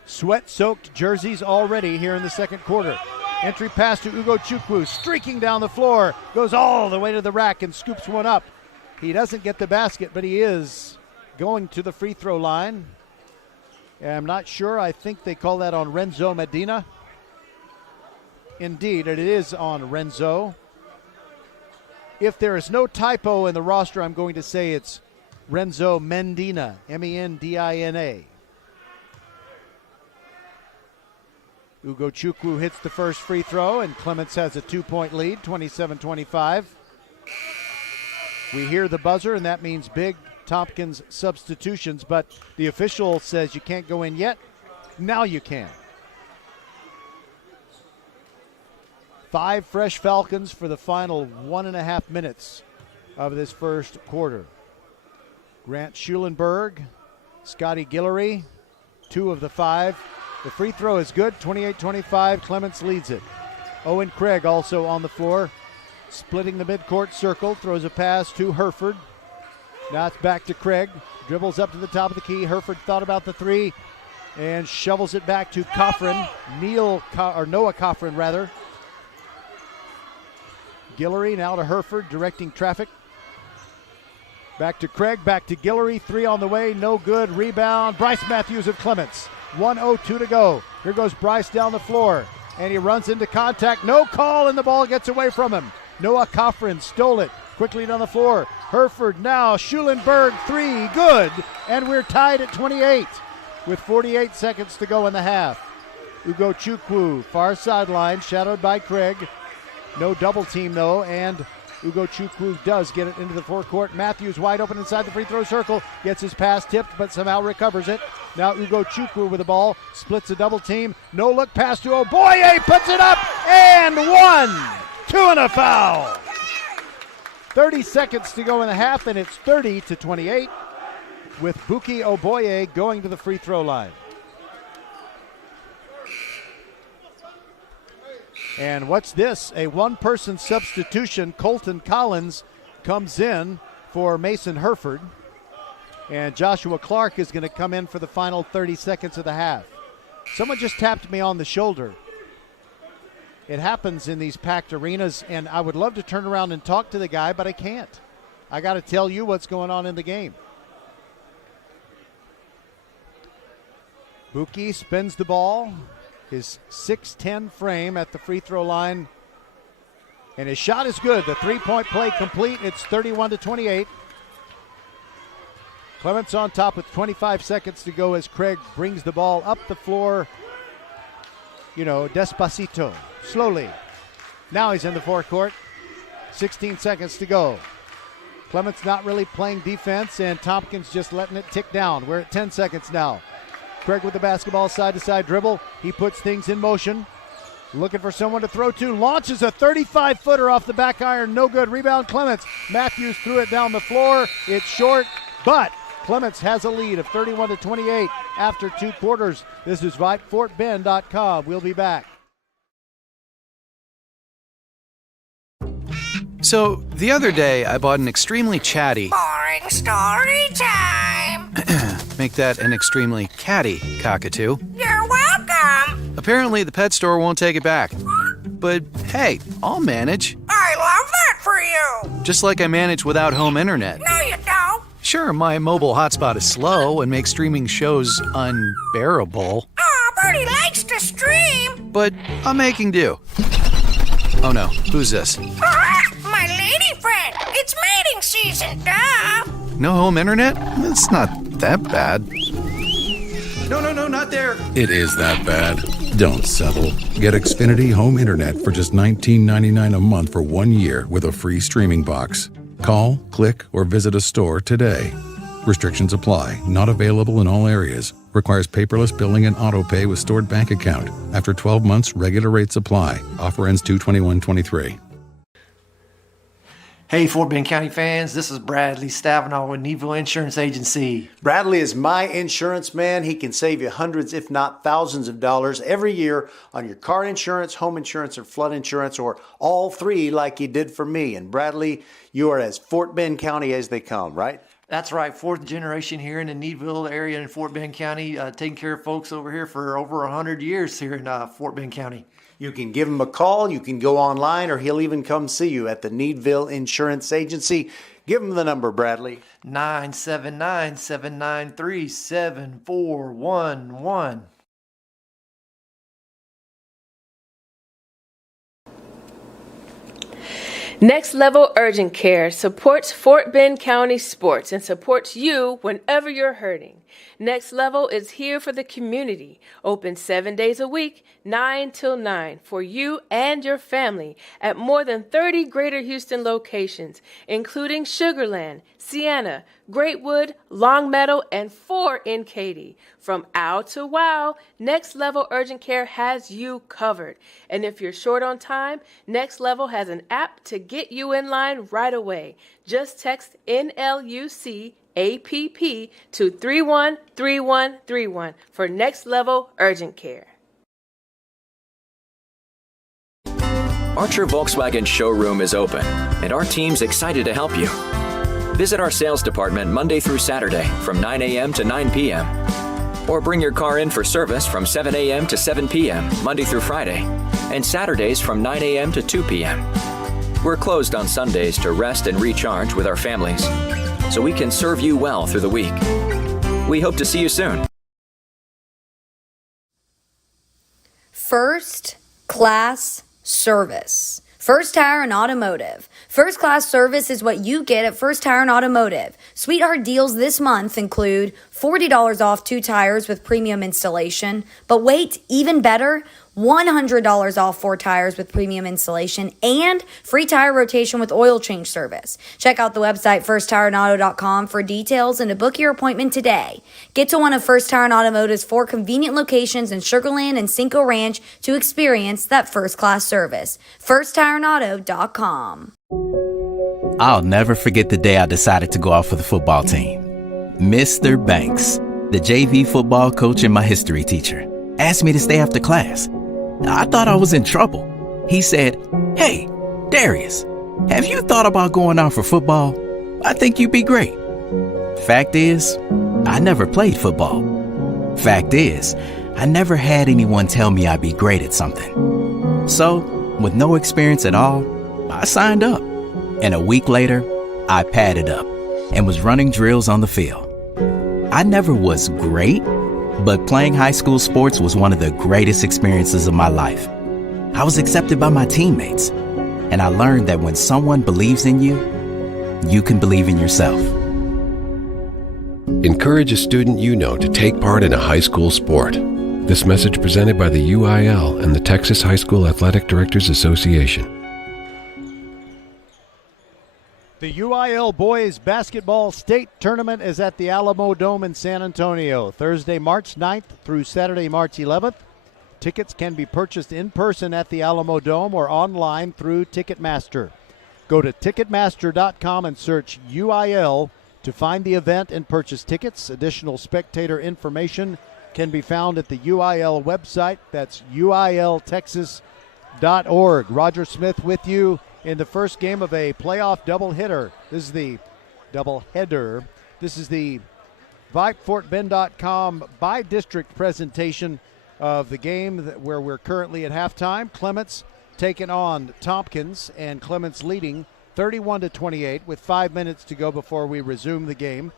Sweat-soaked jerseys already here in the second quarter. Entry pass to Ugo Chukwu, streaking down the floor, goes all the way to the rack and scoops one up. He doesn't get the basket, but he is going to the free throw line. I'm not sure. I think they call that on Renzo Medina. Indeed, it is on Renzo. If there is no typo in the roster, I'm going to say it's Renzo Mendina, Mendina. Ugo Chukwu hits the first free throw, and Clements has a 2-point lead, 27-25. We hear the buzzer, and that means big Tompkins substitutions, but the official says you can't go in yet. Now you can. 5 fresh Falcons for the final 1.5 minutes of this first quarter. Grant Schulenberg, Scotty Guillory, 2 of the 5. The free throw is good, 28-25. Clements leads it. Owen Craig also on the floor, splitting the midcourt circle, throws a pass to Herford. Now it's back to Craig, dribbles up to the top of the key. Herford thought about the three and shovels it back to Coffrin, Noah Coffrin rather. Guillory now to Herford, directing traffic. Back to Craig, back to Guillory, 3 on the way, no good. Rebound, Bryce Matthews of Clements. 1:02 to go. Here goes Bryce down the floor, and he runs into contact. No call, and the ball gets away from him. Noah Coffrin stole it quickly down the floor. Herford now, Schulenberg 3, good, and we're tied at 28 with 48 seconds to go in the half. Ugo Chukwu, far sideline, shadowed by Craig. No double team though, and Ugo Chukwu does get it into the forecourt. Matthews wide open inside the free throw circle. Gets his pass tipped, but somehow recovers it. Now Ugo Chukwu with the ball. Splits a double team. No look pass to Oboye. Puts it up and 1. 2 and a foul. 30 seconds to go in the half, and it's 30-28 with Buki Oboye going to the free throw line. And what's this? A one-person substitution. Colton Collins comes in for Mason Herford. And Joshua Clark is going to come in for the final 30 seconds of the half. Someone just tapped me on the shoulder. It happens in these packed arenas, and I would love to turn around and talk to the guy, but I can't. I got to tell you what's going on in the game. Buki spins the ball. His 6'10 frame at the free throw line. And his shot is good. The three-point play complete. It's 31-28. Clements on top with 25 seconds to go as Craig brings the ball up the floor. Despacito, slowly. Now he's in the forecourt. 16 seconds to go. Clements not really playing defense, and Tompkins just letting it tick down. We're at 10 seconds now. Craig with the basketball, side-to-side dribble. He puts things in motion. Looking for someone to throw to. Launches a 35-footer off the back iron. No good. Rebound Clements. Matthews threw it down the floor. It's short, but Clements has a lead of 31-28 after 2 quarters. This is Vype, FortBend.com. We'll be back. So, the other day, I bought an extremely chatty... Boring story time! Make that an extremely catty cockatoo. You're welcome! Apparently, the pet store won't take it back. But, hey, I'll manage. I love that for you! Just like I manage without home internet. No, you don't! Sure, my mobile hotspot is slow and makes streaming shows unbearable. Aw, Bertie likes to stream! But I'm making do. Oh no, who's this? My lady friend! It's mating season, duh! No home internet? That's not that bad. No, not there. It is that bad. Don't settle. Get Xfinity Home Internet for just $19.99 a month for 1 year with a free streaming box. Call, click, or visit a store today. Restrictions apply. Not available in all areas. Requires paperless billing and auto pay with stored bank account. After 12 months, regular rates apply. Offer ends 2/21/23. Hey, Fort Bend County fans, this is Bradley Stavanaugh with Needville Insurance Agency. Bradley is my insurance man. He can save you hundreds, if not thousands of dollars every year on your car insurance, home insurance, or flood insurance, or all three like he did for me. And Bradley, you are as Fort Bend County as they come, right? That's right, fourth generation here in the Needville area in Fort Bend County, taking care of folks over here for over 100 years here in Fort Bend County. You can give him a call, you can go online, or he'll even come see you at the Needville Insurance Agency. Give him the number, Bradley. 979-793-7411. Next Level Urgent Care supports Fort Bend County sports and supports you whenever you're hurting. Next Level is here for the community, open 7 days a week, 9 till 9, for you and your family at more than 30 Greater Houston locations, including Sugarland, Sienna, Greatwood, Longmeadow, and 4 in Katy. From ow to wow, Next Level Urgent Care has you covered. And if you're short on time, Next Level has an app to get you in line right away. Just text NLUC APP to 313131 for Next Level Urgent Care. Archer Volkswagen showroom is open, and our team's excited to help you. Visit our sales department Monday through Saturday from 9 a.m. to 9 p.m. Or bring your car in for service from 7 a.m. to 7 p.m. Monday through Friday, and Saturdays from 9 a.m. to 2 p.m. We're closed on Sundays to rest and recharge with our families, so we can serve you well through the week. We hope to see you soon. First class service. First Tire and Automotive. First class service is what you get at First Tire and Automotive. Sweetheart deals this month include $40 off 2 tires with premium installation. But wait, even better, $100 off 4 tires with premium installation and free tire rotation with oil change service. Check out the website firsttireandauto.com for details and to book your appointment today. Get to one of First Tire and Automotive's 4 convenient locations in Sugarland and Cinco Ranch to experience that first-class service. firsttireandauto.com. I'll never forget the day I decided to go out for the football team. Mr. Banks, the JV football coach and my history teacher, asked me to stay after class. I thought I was in trouble. He said, "Hey, Darius, have you thought about going out for football? I think you'd be great." Fact is, I never played football. Fact is, I never had anyone tell me I'd be great at something. So, with no experience at all, I signed up. And a week later, I padded up and was running drills on the field. I never was great, but playing high school sports was one of the greatest experiences of my life. I was accepted by my teammates, and I learned that when someone believes in you, you can believe in yourself. Encourage a student you know to take part in a high school sport. This message presented by the UIL and the Texas High School Athletic Directors Association. The UIL Boys Basketball State Tournament is at the Alamo Dome in San Antonio, Thursday, March 9th through Saturday, March 11th. Tickets can be purchased in person at the Alamo Dome or online through Ticketmaster. Go to Ticketmaster.com and search UIL to find the event and purchase tickets. Additional spectator information can be found at the UIL website. That's UILTexas.org. Roger Smith with you in the first game of a playoff doubleheader. This is the doubleheader. This is the VypeFortBend.com by district presentation of the game where we're currently at halftime. Clements taking on Tompkins, and Clements leading 31-28 with 5 minutes to go before we resume the game.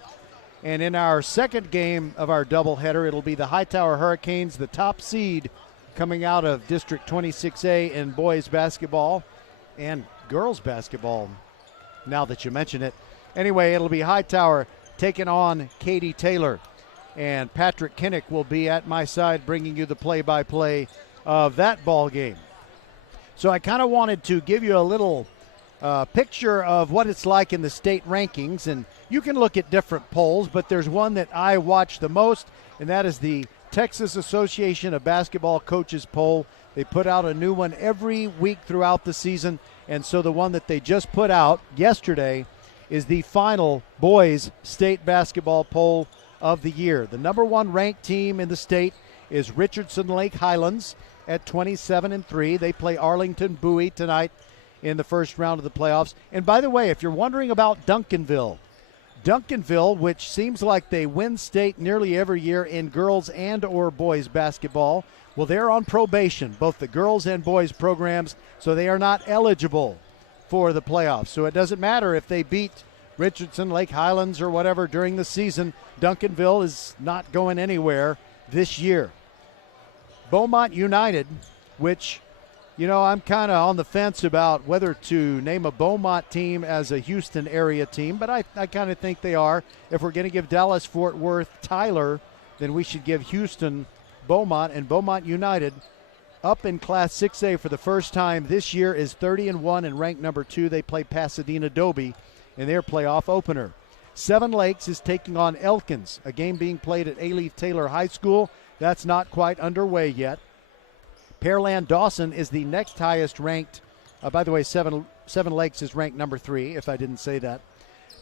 And in our second game of our doubleheader, it'll be the Hightower Hurricanes, the top seed coming out of District 26A in boys basketball and girls basketball, now that you mention it. Anyway, it'll be Hightower taking on Katy Taylor. And Patrick Kinnick will be at my side bringing you the play-by-play of that ball game. So I kind of wanted to give you a little picture of what it's like in the state rankings. And you can look at different polls, but there's one that I watch the most, and that is the Texas Association of Basketball Coaches poll. They put out a new one every week throughout the season. And so the one that they just put out yesterday is the final boys state basketball poll of the year. The number one ranked team in the state is Richardson Lake Highlands at 27-3. They play Arlington Bowie tonight in the first round of the playoffs. And by the way, if you're wondering about Duncanville, which seems like they win state nearly every year in girls and or boys basketball, well, they're on probation, both the girls and boys programs, so they are not eligible for the playoffs. So it doesn't matter if they beat Richardson Lake Highlands or whatever during the season. Duncanville is not going anywhere this year. Beaumont United, which, you know, I'm kind of on the fence about whether to name a Beaumont team as a Houston area team, but I kind of think they are. If we're going to give Dallas-Fort Worth Tyler, then we should give Houston Beaumont. And Beaumont United, up in Class 6A for the first time this year, is 30-1 and ranked number 2. They play Pasadena Dobie in their playoff opener. Seven Lakes is taking on Elkins, a game being played at A-Leaf Taylor High School. That's not quite underway yet. Pearland Dawson is the next highest ranked. By the way, Seven Lakes is ranked number 3, if I didn't say that.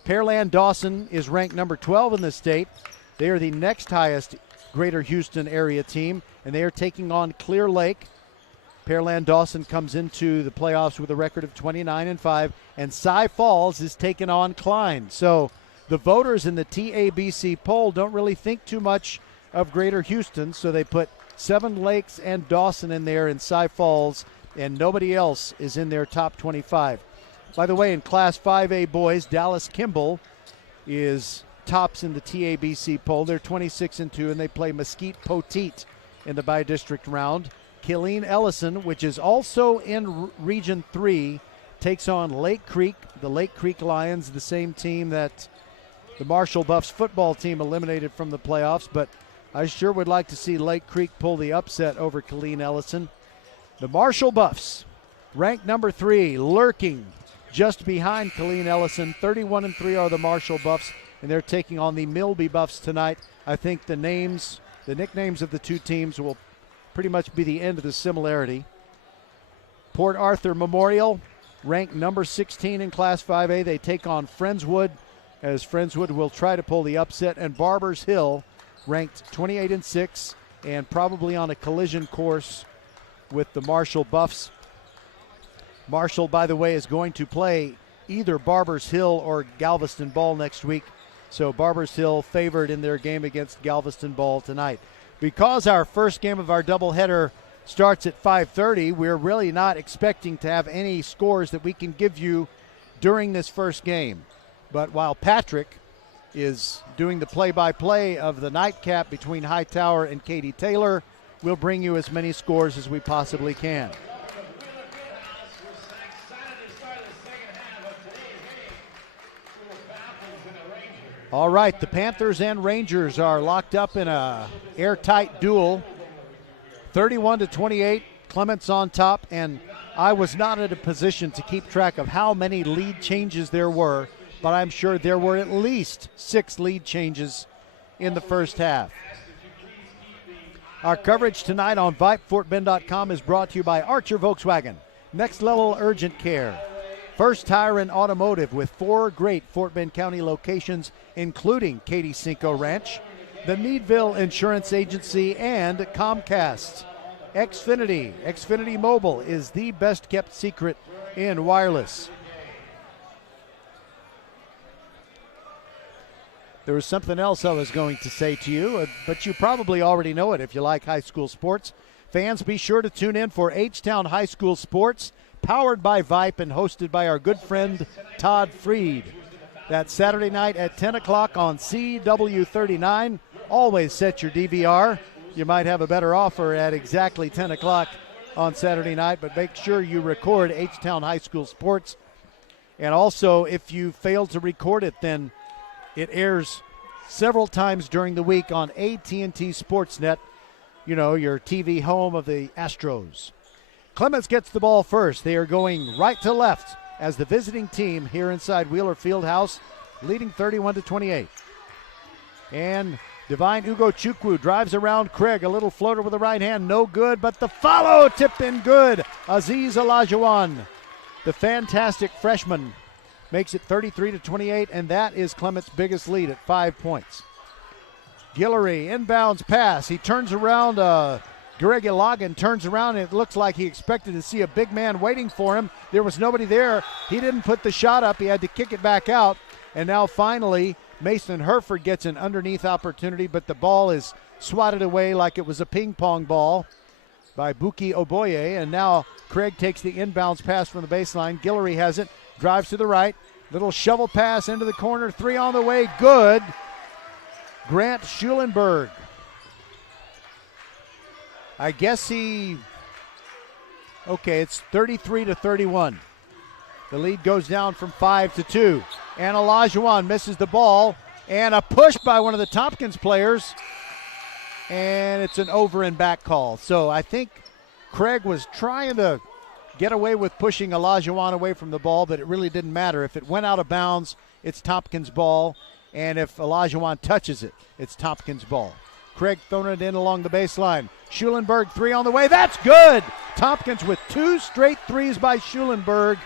Pearland Dawson is ranked number 12 in the state. They are the next highest Greater Houston area team, and they are taking on Clear Lake. Pearland Dawson comes into the playoffs with a record of 29-5, and Cy Falls is taking on Klein. So the voters in the TABC poll don't really think too much of Greater Houston, so they put Seven Lakes and Dawson in there in Cy Falls, and nobody else is in their top 25. By the way, in Class 5A boys, Dallas Kimball is tops in the TABC poll. They're 26-2, and they play Mesquite Poteet in the by-district round. Killeen Ellison, which is also in Region 3, takes on Lake Creek. The Lake Creek Lions, the same team that the Marshall Buffs football team eliminated from the playoffs, but I sure would like to see Lake Creek pull the upset over Killeen Ellison. The Marshall Buffs, ranked number 3, lurking just behind Killeen Ellison. 31-3 are the Marshall Buffs, and they're taking on the Milby Buffs tonight. I think the nicknames of the two teams will pretty much be the end of the similarity. Port Arthur Memorial, ranked number 16 in Class 5A. They take on Friendswood, as Friendswood will try to pull the upset. And Barbers Hill, ranked 28-6, and probably on a collision course with the Marshall Buffs. Marshall, by the way, is going to play either Barbers Hill or Galveston Ball next week. So Barbers Hill favored in their game against Galveston Ball tonight. Because our first game of our doubleheader starts at 5:30, we're really not expecting to have any scores that we can give you during this first game. But while Patrick is doing the play-by-play of the nightcap between Hightower and Katy Taylor, we'll bring you as many scores as we possibly can. All right, the Panthers and Rangers are locked up in a airtight duel. 31-28, Clements on top, and I was not in a position to keep track of how many lead changes there were, but I'm sure there were at least 6 lead changes in the first half. Our coverage tonight on VypeFortBend.com is brought to you by Archer Volkswagen, Next Level Urgent Care, First Tire and Automotive with 4 great Fort Bend County locations, including Katy Cinco Ranch, the Needville Insurance Agency, and Comcast. Xfinity Mobile is the best kept secret in wireless. There was something else I was going to say to you, but you probably already know it if you like high school sports. Fans, be sure to tune in for H-Town High School Sports, powered by Vype and hosted by our good friend Todd Freed. That's Saturday night at 10 o'clock on CW39. Always set your DVR. You might have a better offer at exactly 10 o'clock on Saturday night, but make sure you record H-Town High School Sports. And also, if you fail to record it, then it airs several times during the week on AT&T Sportsnet, you know, your TV home of the Astros. Clements gets the ball first. They are going right to left as the visiting team here inside Wheeler Fieldhouse, leading 31-28. And Divine Ugochukwu drives around Craig. A little floater with the right hand, no good, but the follow tipped in good. Aziz Olajuwon, the fantastic freshman, makes it 33-28, and that is Clements' biggest lead at 5 points. Guillory, inbounds pass. He turns around. Greg Ilagan turns around, and it looks like he expected to see a big man waiting for him. There was nobody there. He didn't put the shot up. He had to kick it back out. And now finally, Mason Herford gets an underneath opportunity, but the ball is swatted away like it was a ping pong ball by Buki Oboye. And now Craig takes the inbounds pass from the baseline. Guillory has it, drives to the right. Little shovel pass into the corner. Three on the way, good. Grant Schulenberg. I guess okay, it's 33-31. The lead goes down from 5-2. And Olajuwon misses the ball. And a push by one of the Tompkins players. And it's an over and back call. So I think Craig was trying to get away with pushing Olajuwon away from the ball, but it really didn't matter. If it went out of bounds, it's Tompkins' ball. And if Olajuwon touches it, it's Tompkins' ball. Craig throwing it in along the baseline. Schulenberg, three on the way. That's good! Tompkins with 2 straight threes by Schulenberg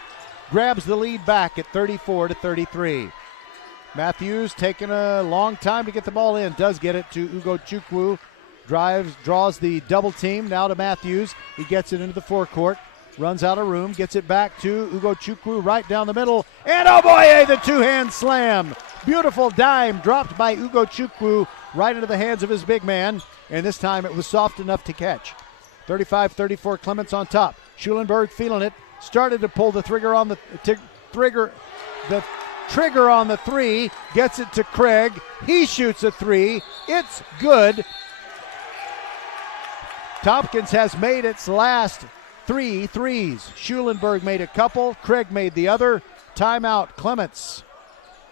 grabs the lead back at 34-33. Matthews taking a long time to get the ball in. Does get it to Ugochukwu. Draws the double team. Now to Matthews. He gets it into the forecourt. Runs out of room. Gets it back to Ugochukwu right down the middle. And oh boy, the two-hand slam. Beautiful dime dropped by Ugochukwu right into the hands of his big man. And this time it was soft enough to catch. 35-34, Clements on top. Schulenberg feeling it. Started to pull the trigger on the trigger on the three. Gets it to Craig. He shoots a three. It's good. Tompkins has made its last 3 threes. Schulenberg made a couple. Craig made the other. Timeout, Clements.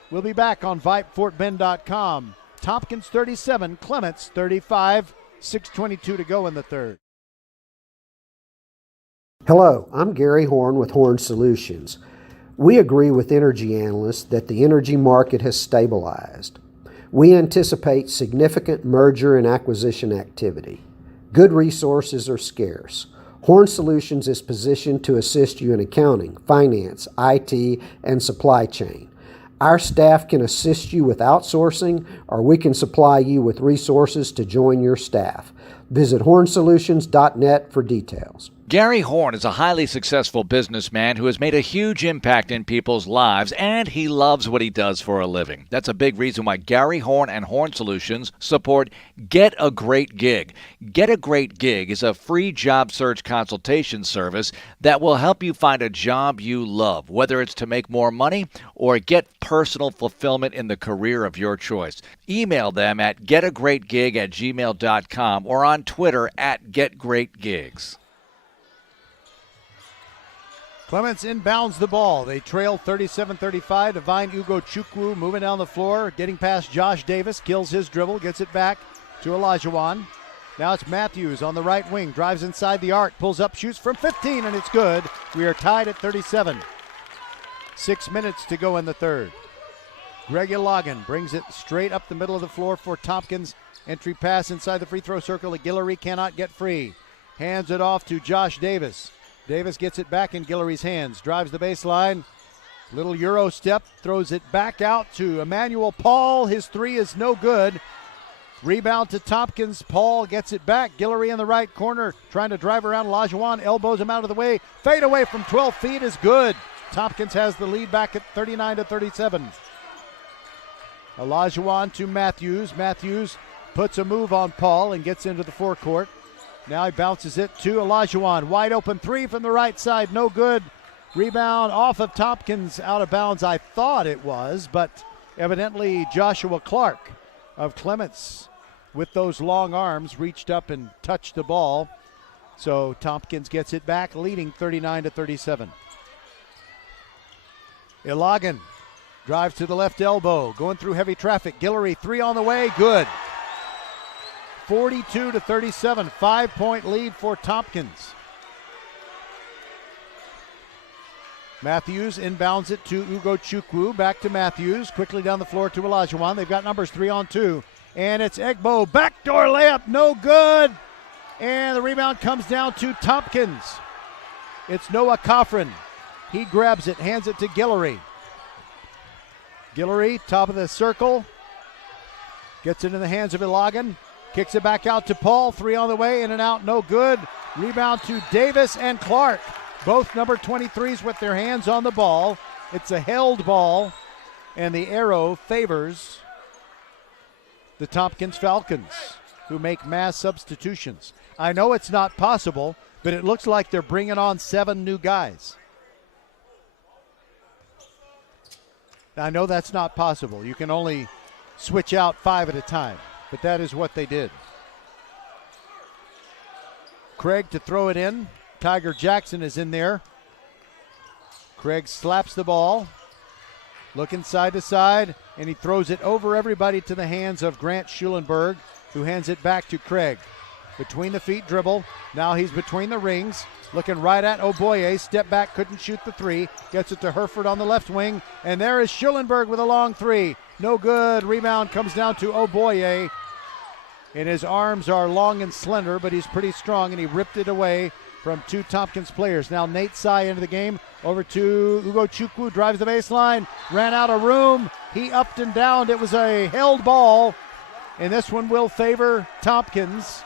We'll be back on VypeFortBend.com. Tompkins 37, Clements 35. 6:22 to go in the third. Hello, I'm Gary Horn with Horn Solutions. We agree with energy analysts that the energy market has stabilized. We anticipate significant merger and acquisition activity. Good resources are scarce. Horn Solutions is positioned to assist you in accounting, finance, IT, and supply chain. Our staff can assist you with outsourcing, or we can supply you with resources to join your staff. Visit hornsolutions.net for details. Gary Horn is a highly successful businessman who has made a huge impact in people's lives, and he loves what he does for a living. That's a big reason why Gary Horn and Horn Solutions support Get a Great Gig. Get a Great Gig is a free job search consultation service that will help you find a job you love, whether it's to make more money or get personal fulfillment in the career of your choice. Email them at getagreatgig@gmail.com or on Twitter at getgreatgigs. Clements inbounds the ball. They trail 37-35. Divine Ugochukwu moving down the floor, getting past Josh Davis, kills his dribble, gets it back to Olajuwon. Now it's Matthews on the right wing, drives inside the arc, pulls up, shoots from 15, and it's good. We are tied at 37. 6 minutes to go in the third. Greg Ilagan brings it straight up the middle of the floor for Tompkins. Entry pass inside the free throw circle. Guillory cannot get free. Hands it off to Josh Davis. Davis gets it back in Guillory's hands, drives the baseline, little Euro step, throws it back out to Emmanuel Paul. His three is no good. Rebound to Tompkins. Paul gets it back. Guillory in the right corner, trying to drive around Olajuwon, elbows him out of the way. Fade away from 12 feet is good. Tompkins has the lead back at 39-37. Olajuwon to Matthews. Matthews puts a move on Paul and gets into the forecourt. Now he bounces it to Olajuwon. Wide open three from the right side. No good. Rebound off of Tompkins. Out of bounds, I thought it was, but evidently Joshua Clark of Clements with those long arms reached up and touched the ball. So Tompkins gets it back, leading 39-37. Ilagan Drives to the left elbow, going through heavy traffic. Guillory, three on the way, good. 42-37, 5-point lead for Tompkins. Matthews inbounds it to Ugochukwu, back to Matthews, quickly down the floor to Olajuwon. They've got numbers 3-on-2, and it's Egbo, backdoor layup, no good. And the rebound comes down to Tompkins. It's Noah Coffrin. He grabs it, hands it to Guillory. Guillory, top of the circle, gets it in the hands of Ilagan, kicks it back out to Paul, three on the way, in and out, no good. Rebound to Davis and Clark. Both number 23s with their hands on the ball. It's a held ball, and the arrow favors the Tompkins Falcons, who make mass substitutions. I know it's not possible, but it looks like they're bringing on 7 new guys. I know that's not possible. You can only switch out 5 at a time, but that is what they did. Craig to throw it in. Tiger Jackson is in there. Craig slaps the ball, looking side to side, and he throws it over everybody to the hands of Grant Schulenberg, who hands it back to Craig. Between the feet dribble. Now he's between the rings, looking right at Oboye. Step back, couldn't shoot the three. Gets it to Herford on the left wing, and there is Schulenberg with a long three. No good. Rebound comes down to Oboye, and his arms are long and slender, but he's pretty strong, and he ripped it away from 2 Tompkins players. Now Nate Sy into the game, over to Ugochukwu, drives the baseline, ran out of room. He upped and downed. It was a held ball, and this one will favor Tompkins.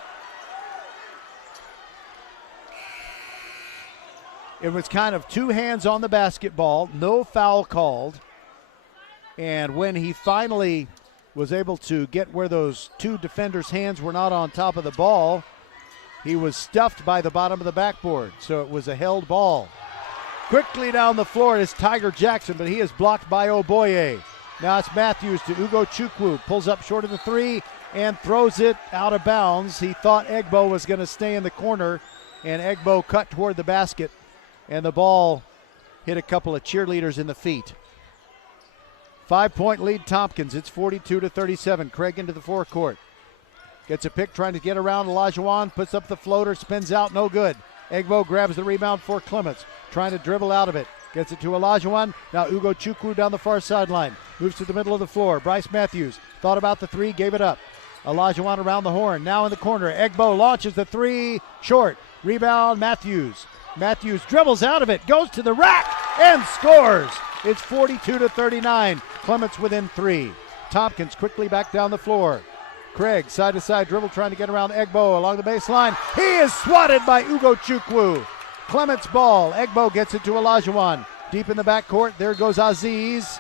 It was kind of 2 hands on the basketball, no foul called. And when he finally was able to get where those 2 defenders' hands were not on top of the ball, he was stuffed by the bottom of the backboard, so it was a held ball. Quickly down the floor is Tiger Jackson, but he is blocked by Oboye. Now it's Matthews to Ugochukwu, pulls up short of the three and throws it out of bounds. He thought Egbo was going to stay in the corner, and Egbo cut toward the basket, and the ball hit a couple of cheerleaders in the feet. 5-point lead Tompkins. It's 42-37. Craig into the forecourt. Gets a pick, trying to get around Olajuwon, puts up the floater, spins out, no good. Egbo grabs the rebound for Clements, trying to dribble out of it. Gets it to Olajuwon. Now Ugochukwu down the far sideline. Moves to the middle of the floor. Bryce Matthews thought about the three, gave it up. Olajuwon around the horn, now in the corner. Egbo launches the three, short. Rebound, Matthews. Matthews dribbles out of it, goes to the rack, and scores. It's 42-39. Clements within 3. Tompkins quickly back down the floor. Craig, side-to-side dribble, trying to get around Egbo along the baseline. He is swatted by Ugochukwu. Clements ball. Egbo gets it to Olajuwon. Deep in the backcourt, there goes Aziz.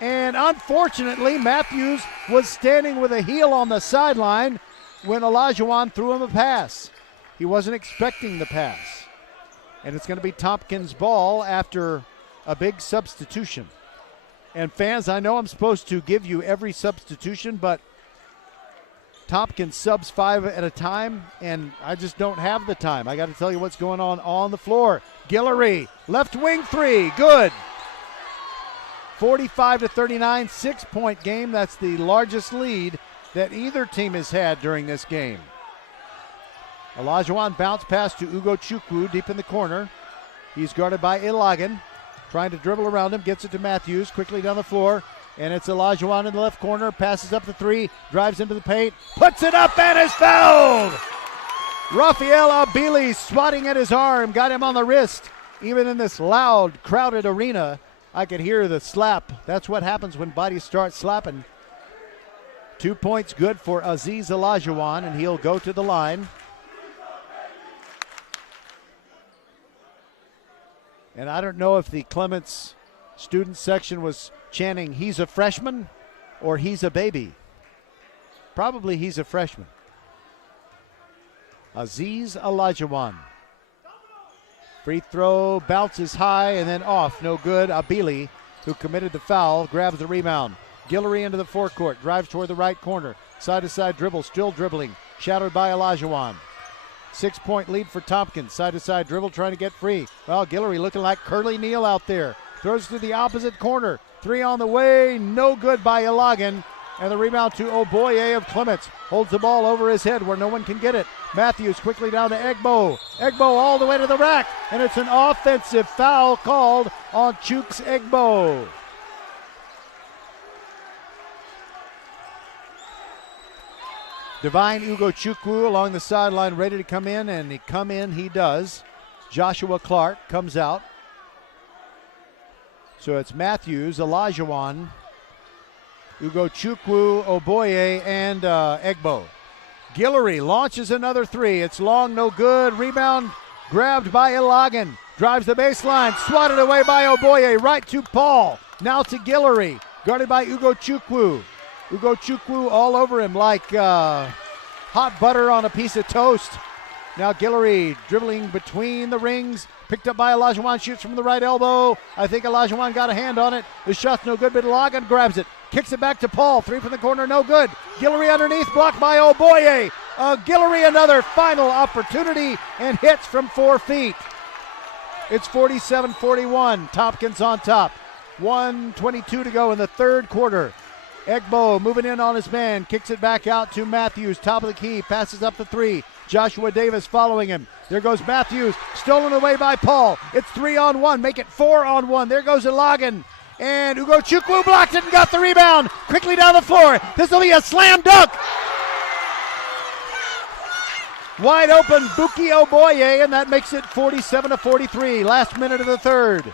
And unfortunately, Matthews was standing with a heel on the sideline when Olajuwon threw him a pass. He wasn't expecting the pass. And it's going to be Tompkins' ball after a big substitution. And fans, I know I'm supposed to give you every substitution, but Tompkins subs 5 at a time, and I just don't have the time. I got to tell you what's going on the floor. Guillory, left wing three, good. 45-39, 6-point game. That's the largest lead that either team has had during this game. Olajuwon bounce pass to Ugochukwu deep in the corner. He's guarded by Ilagan, trying to dribble around him, gets it to Matthews, quickly down the floor. And it's Olajuwon in the left corner, passes up the three, drives into the paint, puts it up, and is fouled! Rafael Abili swatting at his arm, got him on the wrist. Even in this loud, crowded arena, I could hear the slap. That's what happens when bodies start slapping. 2 points good for Aziz Olajuwon, and he'll go to the line. And I don't know if the Clements student section was chanting, "He's a freshman," or "He's a baby." Probably he's a freshman. Aziz Olajuwon. Free throw, bounces high and then off, no good. Abili, who committed the foul, grabs the rebound. Guillory into the forecourt, drives toward the right corner. Side-to-side dribble, still dribbling, shadowed by Olajuwon. 6-point lead for Tompkins. Side-to-side dribble, trying to get free. Well, Guillory looking like Curly Neal out there. Throws to the opposite corner. Three on the way, no good by Ilagan. And the rebound to Oboye of Clements. Holds the ball over his head where no one can get it. Matthews quickly down to Egbo. Egbo all the way to the rack. And it's an offensive foul called on Chooks Egbo. Divine Ugochukwu along the sideline ready to come in, and he does. Joshua Clark comes out. So it's Matthews, Olajuwon, Ugochukwu, Oboye, and Egbo. Guillory launches another three. It's long, no good. Rebound grabbed by Ilagan. Drives the baseline, swatted away by Oboye, right to Paul. Now to Guillory, guarded by Ugochukwu. Ugochukwu all over him like hot butter on a piece of toast. Now Guillory dribbling between the rings. Picked up by Olajuwon, shoots from the right elbow. I think Olajuwon got a hand on it. The shot's no good, but Ilagan grabs it. Kicks it back to Paul. Three from the corner, no good. Guillory underneath, blocked by Oboye. Guillory another final opportunity and hits from 4 feet. It's 47-41. Tompkins on top. 1:22 to go in the third quarter. Egbo moving in on his man. Kicks it back out to Matthews. Top of the key. Passes up the three. Joshua Davis following him. There goes Matthews. Stolen away by Paul. It's 3-on-1. Make it 4-on-1. There goes Ilagan. And Ugochukwu blocked it and got the rebound. Quickly down the floor. This will be a slam dunk. Wide open Buki Oboye, and that makes it 47-43. Last minute of the third.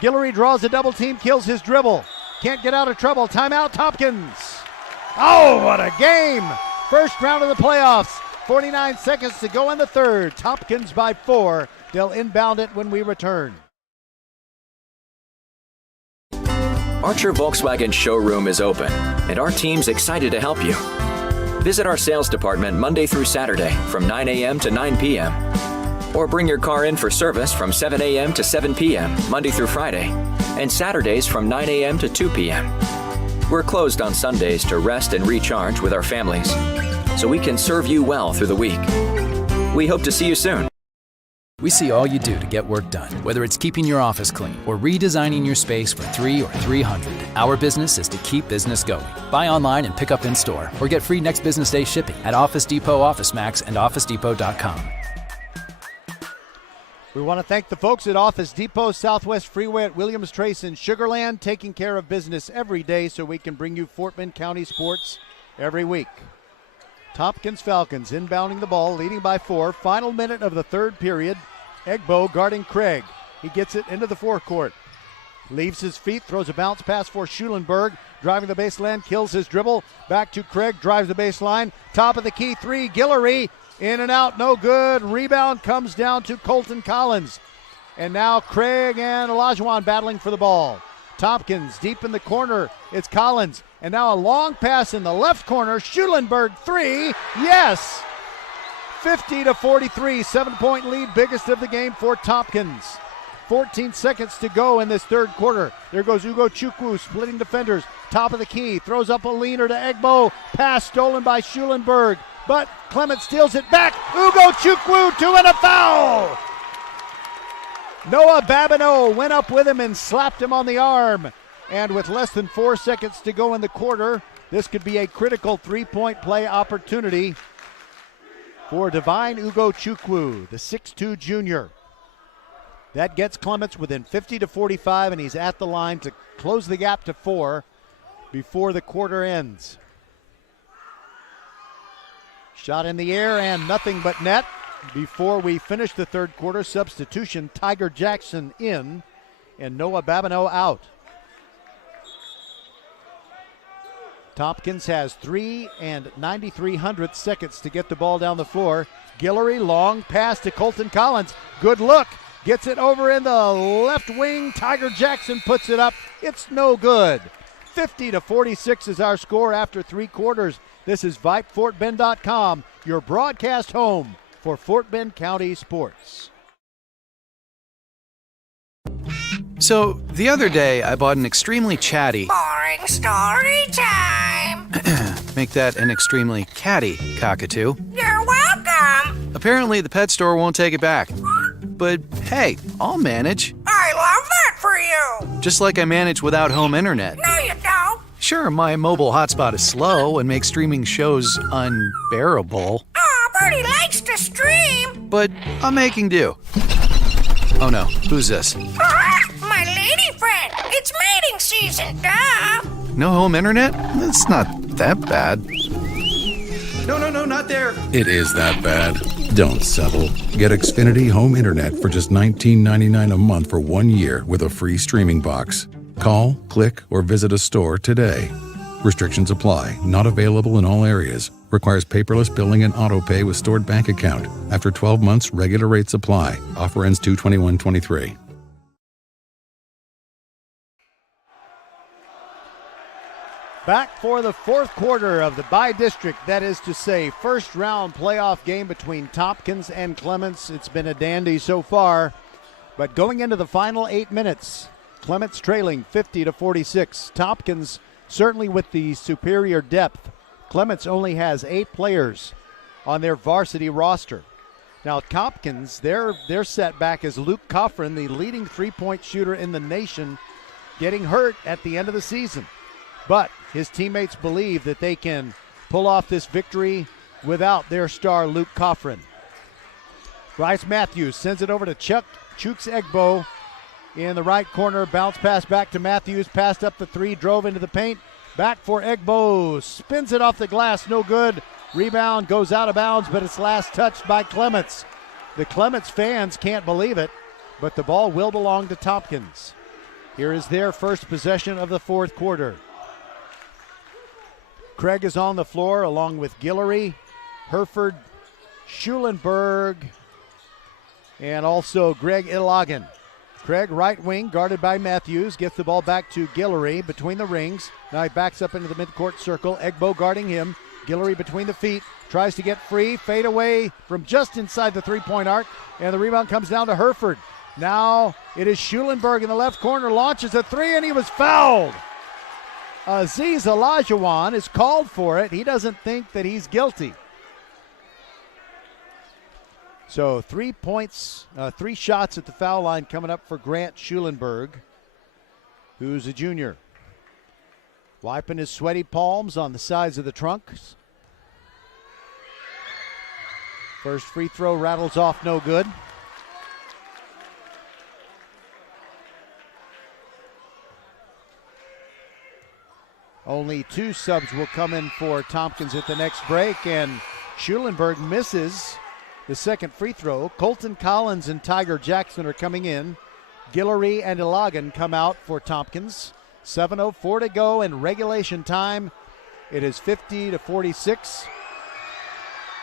Guillory draws a double team, kills his dribble. Can't get out of trouble. Timeout, Tompkins. Oh, what a game. First round of the playoffs. 49 seconds to go in the third. Tompkins by 4. They'll inbound it when we return. Archer Volkswagen showroom is open, and our team's excited to help you. Visit our sales department Monday through Saturday from 9 a.m. to 9 p.m. Or bring your car in for service from 7 a.m. to 7 p.m. Monday through Friday, and Saturdays from 9 a.m. to 2 p.m. We're closed on Sundays to rest and recharge with our families, so we can serve you well through the week. We hope to see you soon. We see all you do to get work done, whether it's keeping your office clean or redesigning your space for 3 or 300. Our business is to keep business going. Buy online and pick up in store, or get free next business day shipping at Office Depot, OfficeMax, and OfficeDepot.com. We want to thank the folks at Office Depot, Southwest Freeway at Williams Trace in Sugar Land, taking care of business every day so we can bring you Fort Bend County sports every week. Tompkins Falcons inbounding the ball, leading by 4. Final minute of the third period. Egbo guarding Craig. He gets it into the forecourt. Leaves his feet, throws a bounce pass for Schulenberg. Driving the baseline, kills his dribble. Back to Craig, drives the baseline. Top of the key, 3, Guillory. In and out, no good. Rebound comes down to Colton Collins. And now Craig and Olajuwon battling for the ball. Tompkins deep in the corner. It's Collins. And now a long pass in the left corner. Schulenberg, 3. Yes! 50-43, 7-point lead, biggest of the game for Tompkins. 14 seconds to go in this third quarter. There goes Ugochukwu splitting defenders. Top of the key, throws up a leaner to Egbo. Pass stolen by Schulenberg, but Clements steals it back. Ugochukwu, 2 and a foul. Noah Babineau went up with him and slapped him on the arm. And with less than 4 seconds to go in the quarter, this could be a critical 3-point play opportunity for Divine Ugochukwu, the 6'2 junior. That gets Clements within 50-45, and he's at the line to close the gap to 4 before the quarter ends. Shot in the air and nothing but net. Before we finish the third quarter, substitution, Tiger Jackson in and Noah Babineau out. Tompkins has 3 and 93/100 seconds to get the ball down the floor. Guillory, long pass to Colton Collins. Good look. Gets it over in the left wing. Tiger Jackson puts it up. It's no good. 50-46 is our score after 3 quarters. This is VypeFortBend.com, your broadcast home for Fort Bend County sports. So, the other day, I bought an extremely chatty... Boring story time. Make that an extremely catty cockatoo. You're welcome. Apparently, the pet store won't take it back. But hey, I'll manage. I love that for you. Just like I manage without home internet. No, you don't. Sure, my mobile hotspot is slow and makes streaming shows unbearable. Aw, Bertie likes to stream. But I'm making do. Oh no, who's this? My lady friend. It's mating season, duh. No home internet? It's not that bad. No, not there. It is that bad. Don't settle. Get Xfinity Home Internet for just $19.99 a month for 1 year with a free streaming box. Call, click, or visit a store today. Restrictions apply. Not available in all areas. Requires paperless billing and auto pay with stored bank account. After 12 months, regular rates apply. Offer ends 2/21/23. Back for the fourth quarter of the bi-district, that is to say, first round playoff game between Tompkins and Clements. It's been a dandy so far, but going into the final 8 minutes, Clements trailing 50-46. Tompkins certainly with the superior depth. Clements only has 8 players on their varsity roster. Now Tompkins, their setback is Luke Coffrin, the leading three-point shooter in the nation, getting hurt at the end of the season. But his teammates believe that they can pull off this victory without their star Luke Coffrin. Bryce Matthews sends it over to Chooks Egbo in the right corner. Bounce pass back to Matthews. Passed up the three, drove into the paint. Back for Egbo. Spins it off the glass. No good. Rebound goes out of bounds, but it's last touched by Clements. The Clements fans can't believe it, but the ball will belong to Tompkins. Here is their first possession of the fourth quarter. Craig is on the floor along with Guillory, Herford, Schulenberg, and also Greg Ilagan. Craig, right wing, guarded by Matthews, gets the ball back to Guillory between the rings. Now he backs up into the midcourt circle. Egbo guarding him. Guillory between the feet, tries to get free, fade away from just inside the three-point arc, and the rebound comes down to Herford. Now it is Schulenberg in the left corner, launches a three, and he was fouled. Aziz Olajuwon is called for it. He doesn't think that he's guilty. So 3 points, 3 shots at the foul line coming up for Grant Schulenberg, who's a junior. Wiping his sweaty palms on the sides of the trunks. First free throw rattles off, no good. Only 2 subs will come in for Tompkins at the next break, and Schulenberg misses the second free throw. Colton Collins and Tiger Jackson are coming in. Guillory and Ilagan come out for Tompkins. 7:04 to go in regulation time. It is 50-46.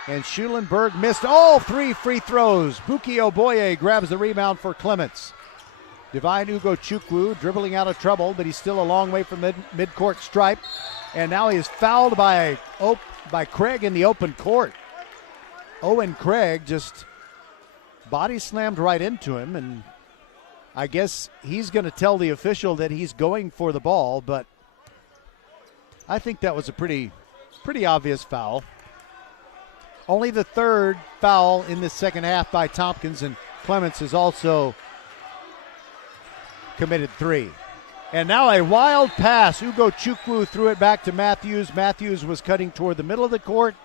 And Schulenberg missed all 3 free throws. Buki Oboye grabs the rebound for Clements. Divine Ugochukwu dribbling out of trouble, but he's still a long way from the midcourt stripe. And now he is fouled by Craig in the open court. Owen Craig just body slammed right into him, and I guess he's going to tell the official that he's going for the ball, but I think that was a pretty obvious foul. Only the third foul in the second half by Tompkins, and Clements has also committed 3. And now a wild pass. Ugochukwu threw it back to Matthews. Matthews was cutting toward the middle of the court,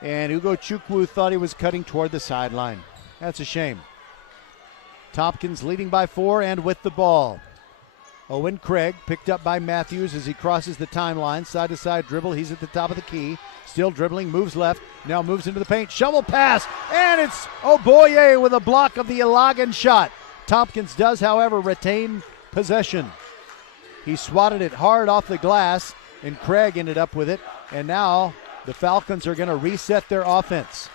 and Ugochukwu thought he was cutting toward the sideline. That's a shame. Tompkins leading by 4 and with the ball. Owen Craig picked up by Matthews as he crosses the timeline. Side-to-side dribble. He's at the top of the key. Still dribbling, moves left, now moves into the paint. Shovel pass, and it's Oboye with a block of the Ilagan shot. Tompkins does, however, retain possession. He swatted it hard off the glass, and Craig ended up with it. And now the Falcons are going to reset their offense.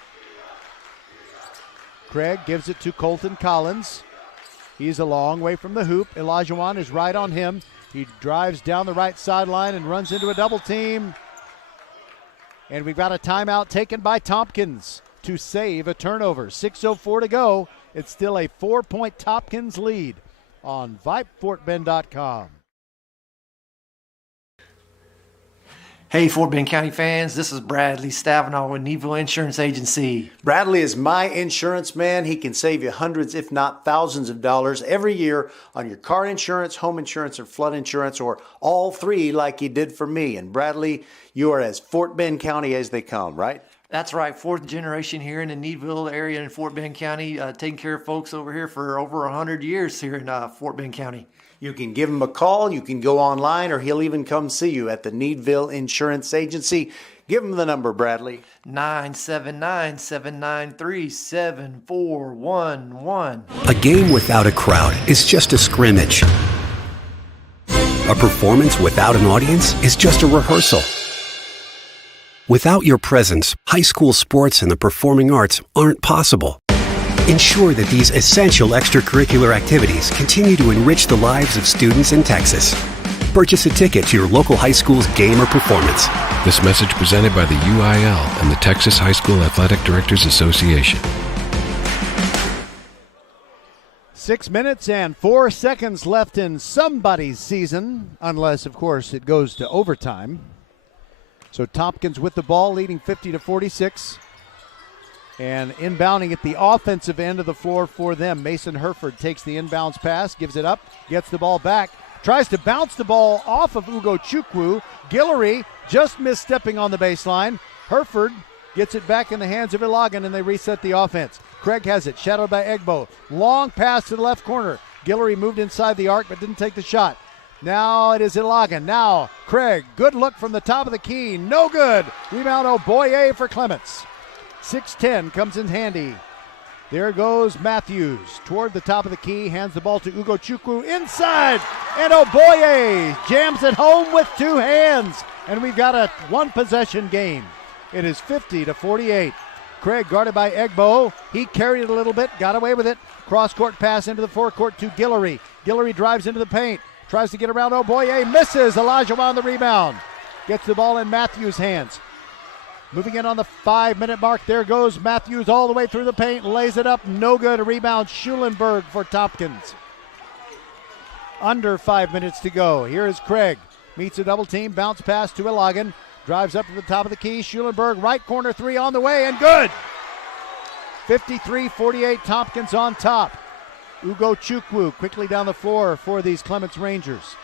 Craig gives it to Colton Collins. He's a long way from the hoop. Olajuwon is right on him. He drives down the right sideline and runs into a double team. And we've got a timeout taken by Tompkins to save a turnover. 6:04 to go. It's still a 4-point Tompkins lead on VypeFortBend.com. Hey, Fort Bend County fans, this is Bradley Stavanaugh with Needville Insurance Agency. Bradley is my insurance man. He can save you hundreds, if not thousands of dollars every year on your car insurance, home insurance, or flood insurance, or all three like he did for me. And Bradley, you are as Fort Bend County as they come, right? That's right, fourth generation here in the Needville area in Fort Bend County, taking care of folks over here for over 100 years here in Fort Bend County. You can give him a call, you can go online, or he'll even come see you at the Needville Insurance Agency. Give him the number, Bradley. 979-793-7411. A game without a crowd is just a scrimmage. A performance without an audience is just a rehearsal. Without your presence, high school sports and the performing arts aren't possible. Ensure that these essential extracurricular activities continue to enrich the lives of students in Texas. Purchase a ticket to your local high school's game or performance. This message presented by the UIL and the Texas High School Athletic Directors Association. 6 minutes and 4 seconds left in somebody's season, unless, of course, it goes to overtime. So Tompkins with the ball, leading 50-46. And inbounding at the offensive end of the floor for them. Mason Herford takes the inbounds pass, gives it up, gets the ball back, tries to bounce the ball off of Ugo Chukwu. Guillory just misstepping on the baseline. Herford gets it back in the hands of Ilagan, and they reset the offense. Craig has it, shadowed by Egbo. Long pass to the left corner. Guillory moved inside the arc but didn't take the shot. Now it is Ilagan. Now Craig, good look from the top of the key. No good. Rebound Oboye for Clements. 6'10" comes in handy. There goes Matthews toward the top of the key, hands the ball to Ugo Chukwu inside, and Oboye jams it home with two hands, and we've got a one-possession game. It is 50-48. Craig guarded by Egbo. He carried it a little bit, got away with it. Cross-court pass into the forecourt to Guillory. Guillory drives into the paint, tries to get around Oboye, misses. Elijah on the rebound. Gets the ball in Matthews' hands. Moving in on the 5-minute mark, there goes Matthews all the way through the paint, lays it up, no good. A rebound, Schulenberg for Tompkins. Under 5 minutes to go. Here is Craig, meets a double team, bounce pass to Ilagan, drives up to the top of the key. Schulenberg, right corner three on the way, and good. 53-48, Tompkins on top. Ugo Chukwu quickly down the floor for these Clements Rangers.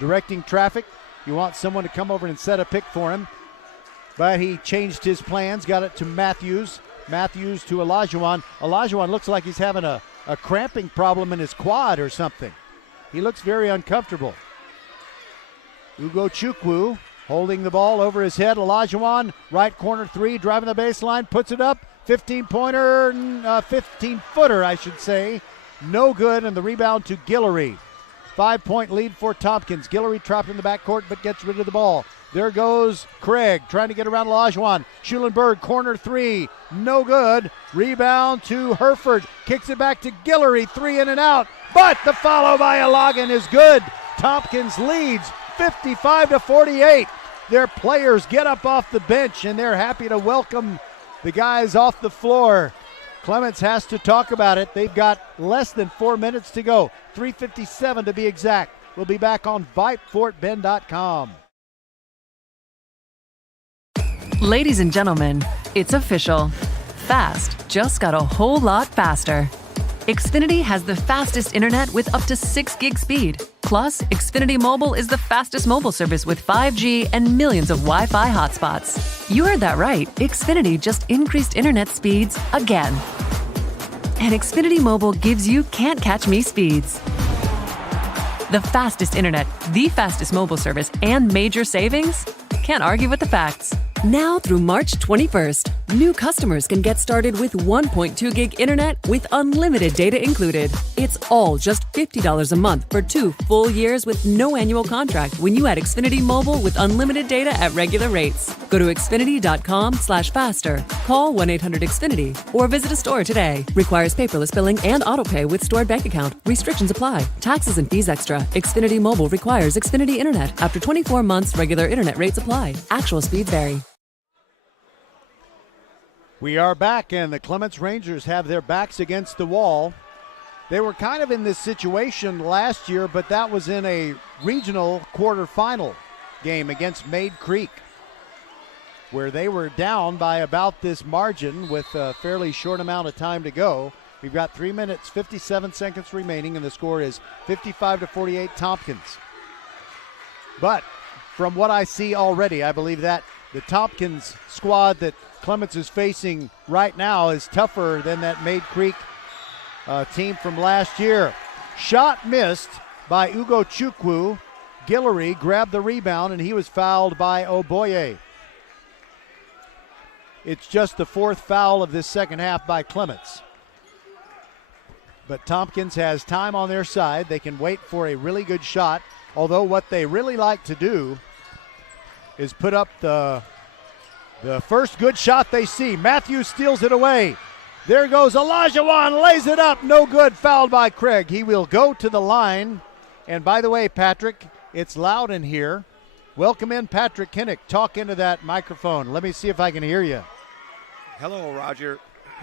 Directing traffic, you want someone to come over and set a pick for him. But he changed his plans, got it to Matthews. Matthews to Olajuwon. Olajuwon looks like he's having a cramping problem in his quad or something. He looks very uncomfortable. Ugo Chukwu holding the ball over his head. Olajuwon, right corner three, driving the baseline, puts it up. 15-footer, I should say. No good, and the rebound to Guillory. 5-point lead for Tompkins. Guillory trapped in the backcourt but gets rid of the ball. There goes Craig trying to get around Olajuwon. Schulenberg, corner three, no good. Rebound to Herford. Kicks it back to Guillory, three in and out. But the follow by Ilagan is good. Tompkins leads 55-48. Their players get up off the bench and they're happy to welcome the guys off the floor. Clements has to talk about it. They've got less than 4 minutes to go. 3:57 to be exact. We'll be back on VypeFortBend.com. Ladies and gentlemen, it's official. Fast just got a whole lot faster. Xfinity has the fastest internet with up to 6 gig speed. Plus, Xfinity Mobile is the fastest mobile service with 5G and millions of Wi-Fi hotspots. You heard that right. Xfinity just increased internet speeds again. And Xfinity Mobile gives you can't catch me speeds. The fastest internet, the fastest mobile service, and major savings? Can't argue with the facts. Now through March 21st, new customers can get started with 1.2 gig internet with unlimited data included. It's all just $50 a month for 2 full years with no annual contract when you add Xfinity Mobile with unlimited data at regular rates. Go to Xfinity.com/faster, call 1-800-XFINITY, or visit a store today. Requires paperless billing and autopay with stored bank account. Restrictions apply. Taxes and fees extra. Xfinity Mobile requires Xfinity Internet. After 24 months, regular internet rates apply. Actual speeds vary. We are back, and the Clements Rangers have their backs against the wall. They were kind of in this situation last year, but that was in a regional quarterfinal. game against Maid Creek, where they were down by about this margin with a fairly short amount of time to go. We've got 3 minutes, 57 seconds remaining, and the score is 55-48 Tompkins. But from what I see already, I believe that the Tompkins squad that Clements is facing right now is tougher than that Maid Creek team from last year. Shot missed by Ugo Chukwu. Guillory grabbed the rebound, and he was fouled by Oboye. It's just the fourth foul of this second half by Clements. But Tompkins has time on their side. They can wait for a really good shot, although what they really like to do is put up the first good shot they see. Matthews steals it away. There goes Olajuwon, lays it up, no good, fouled by Craig. He will go to the line. And by the way, Patrick, it's loud in here. Welcome in Patrick Kinnick. Talk into that microphone. Let me see if I can hear you. Hello, Roger.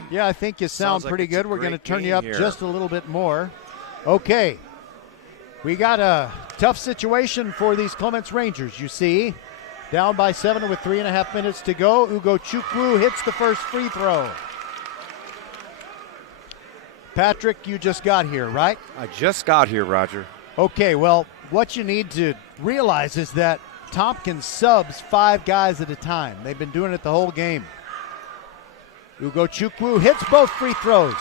Yeah, I think you sound pretty good. We're going to turn you up here. just a little bit more. Okay. We got a tough situation for these Clements Rangers, you see. Down by 7 with 3.5 minutes to go. Ugo Chukwu hits the first free throw. Patrick, you just got here, right? I just got here, Roger. Okay, well, what you need to realize is that Tompkins subs 5 guys at a time. They've been doing it the whole game. Ugo Chukwu hits both free throws.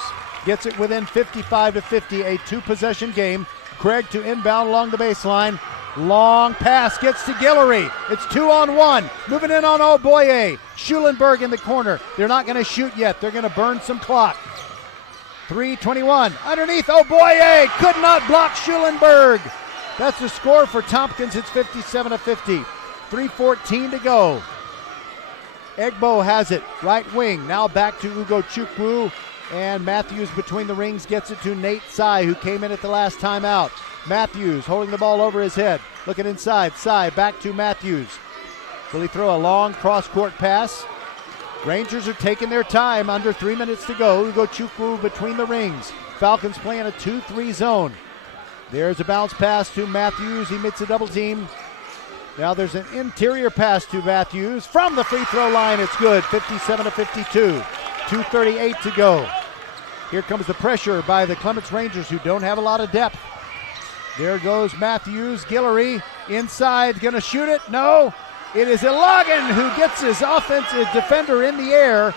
Gets it within 55-50, a 2-possession game. Craig to inbound along the baseline. Long pass gets to Guillory. It's 2-on-1. Moving in on Oboye. Schulenberg in the corner. They're not going to shoot yet. They're going to burn some clock. 3:21. Underneath Oboye. Could not block Schulenberg. That's the score for Tompkins. It's 57-50. 3:14 to go. Egbo has it. Right wing. Now back to Ugo Chukwu. And Matthews between the rings gets it to Nate Tsai, who came in at the last timeout. Matthews holding the ball over his head. Looking inside. Tsai back to Matthews. Will he throw a long cross-court pass? Rangers are taking their time. Under 3 minutes to go. Ugo Chukwu between the rings. Falcons playing a 2-3 zone. There's a bounce pass to Matthews. He makes a double team. Now there's an interior pass to Matthews. From the free throw line, it's good. 57-52. 2:38 to go. Here comes the pressure by the Clements Rangers, who don't have a lot of depth. There goes Matthews. Guillory inside, going to shoot it. No, it is Ilagan who gets his offensive defender in the air,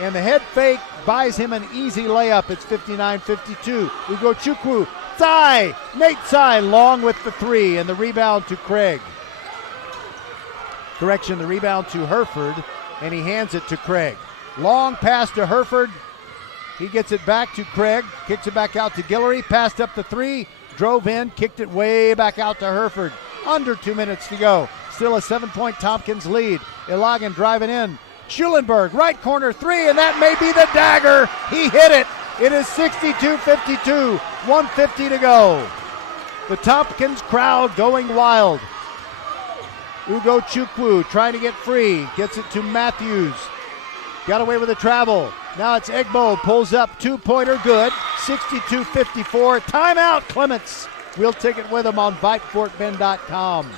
and the head fake buys him an easy layup. It's 59-52. Ugo Chukwu. Tsai, Nate Tsai, long with the 3, and the rebound to Craig. Correction, the rebound to Herford, and he hands it to Craig. Long pass to Herford. He gets it back to Craig, kicks it back out to Guillory, passed up the 3, drove in, kicked it way back out to Herford. Under 2 minutes to go. Still a 7-point Tompkins lead. Ilagan driving in. Schulenberg, right corner 3, and that may be the dagger. He hit it. It is 62-52, 1:50 to go. The Tompkins crowd going wild. Ugo Chukwu trying to get free. Gets it to Matthews. Got away with a travel. Now it's Egbo, pulls up, 2-pointer, good. 62-54. Timeout, Clements. We'll take it with him on VypeFortBend.com.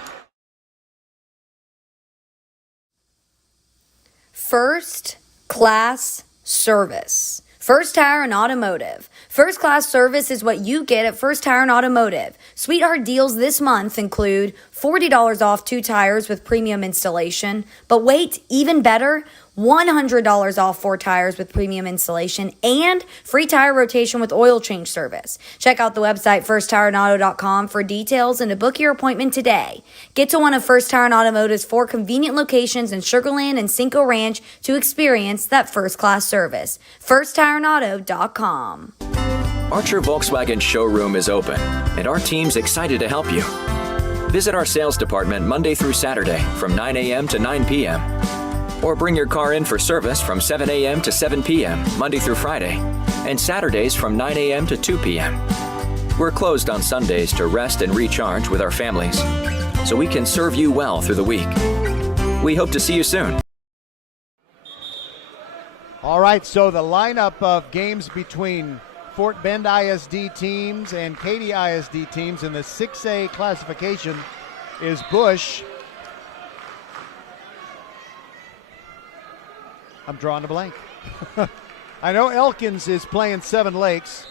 First class service. First Tire and Automotive. First class service is what you get at First Tire and Automotive. Sweetheart deals this month include $40 off 2 tires with premium installation. But wait, even better, $100 off 4 tires with premium installation and free tire rotation with oil change service. Check out the website firsttireandauto.com for details and to book your appointment today. Get to one of First Tire and Automotive's 4 convenient locations in Sugar Land and Cinco Ranch to experience that first-class service. firsttireandauto.com. Archer Volkswagen showroom is open, and our team's excited to help you. Visit our sales department Monday through Saturday from 9 a.m. to 9 p.m. Or bring your car in for service from 7 a.m. to 7 p.m. Monday through Friday, and Saturdays from 9 a.m. to 2 p.m. We're closed on Sundays to rest and recharge with our families, so we can serve you well through the week. We hope to see you soon. All right, so the lineup of games between Fort Bend ISD teams and Katy ISD teams in the 6A classification is Bush, I'm drawing a blank. I know Elkins is playing Seven Lakes.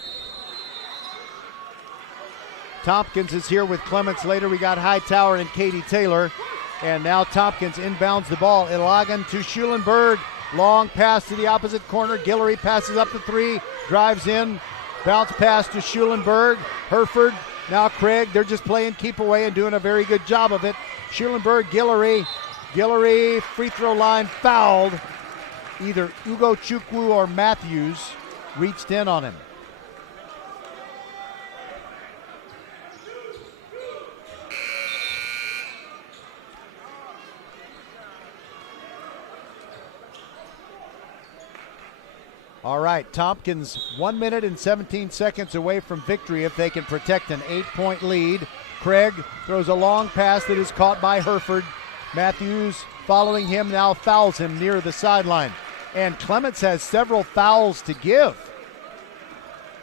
Tompkins is here with Clements. Later we got Hightower and Katy Taylor. And now Tompkins inbounds the ball. Ilagan to Schulenberg. Long pass to the opposite corner. Guillory passes up the three. Drives in. Bounce pass to Schulenberg. Herford. Now Craig. They're just playing keep away and doing a very good job of it. Schulenberg, Guillory. Guillory, free throw line fouled. Either Ugo Chukwu or Matthews reached in on him. All right, Tompkins 1 minute and 17 seconds away from victory if they can protect an 8-point lead. Craig throws a long pass that is caught by Herford. Matthews following him now fouls him near the sideline. And Clements has several fouls to give.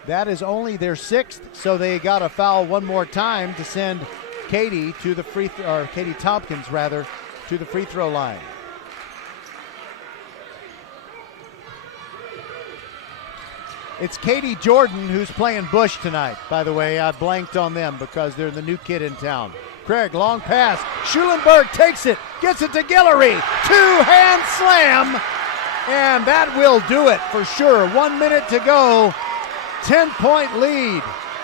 That is only their 6th, so they got to foul one more time to send Katy to the Katy Tompkins rather, to the free throw line. It's Katy Jordan who's playing Bush tonight, by the way. I blanked on them because they're the new kid in town. Craig, long pass. Schulenberg takes it, gets it to Guillory. 2-hand slam, and that will do it for sure. 1 minute to go. 10-point lead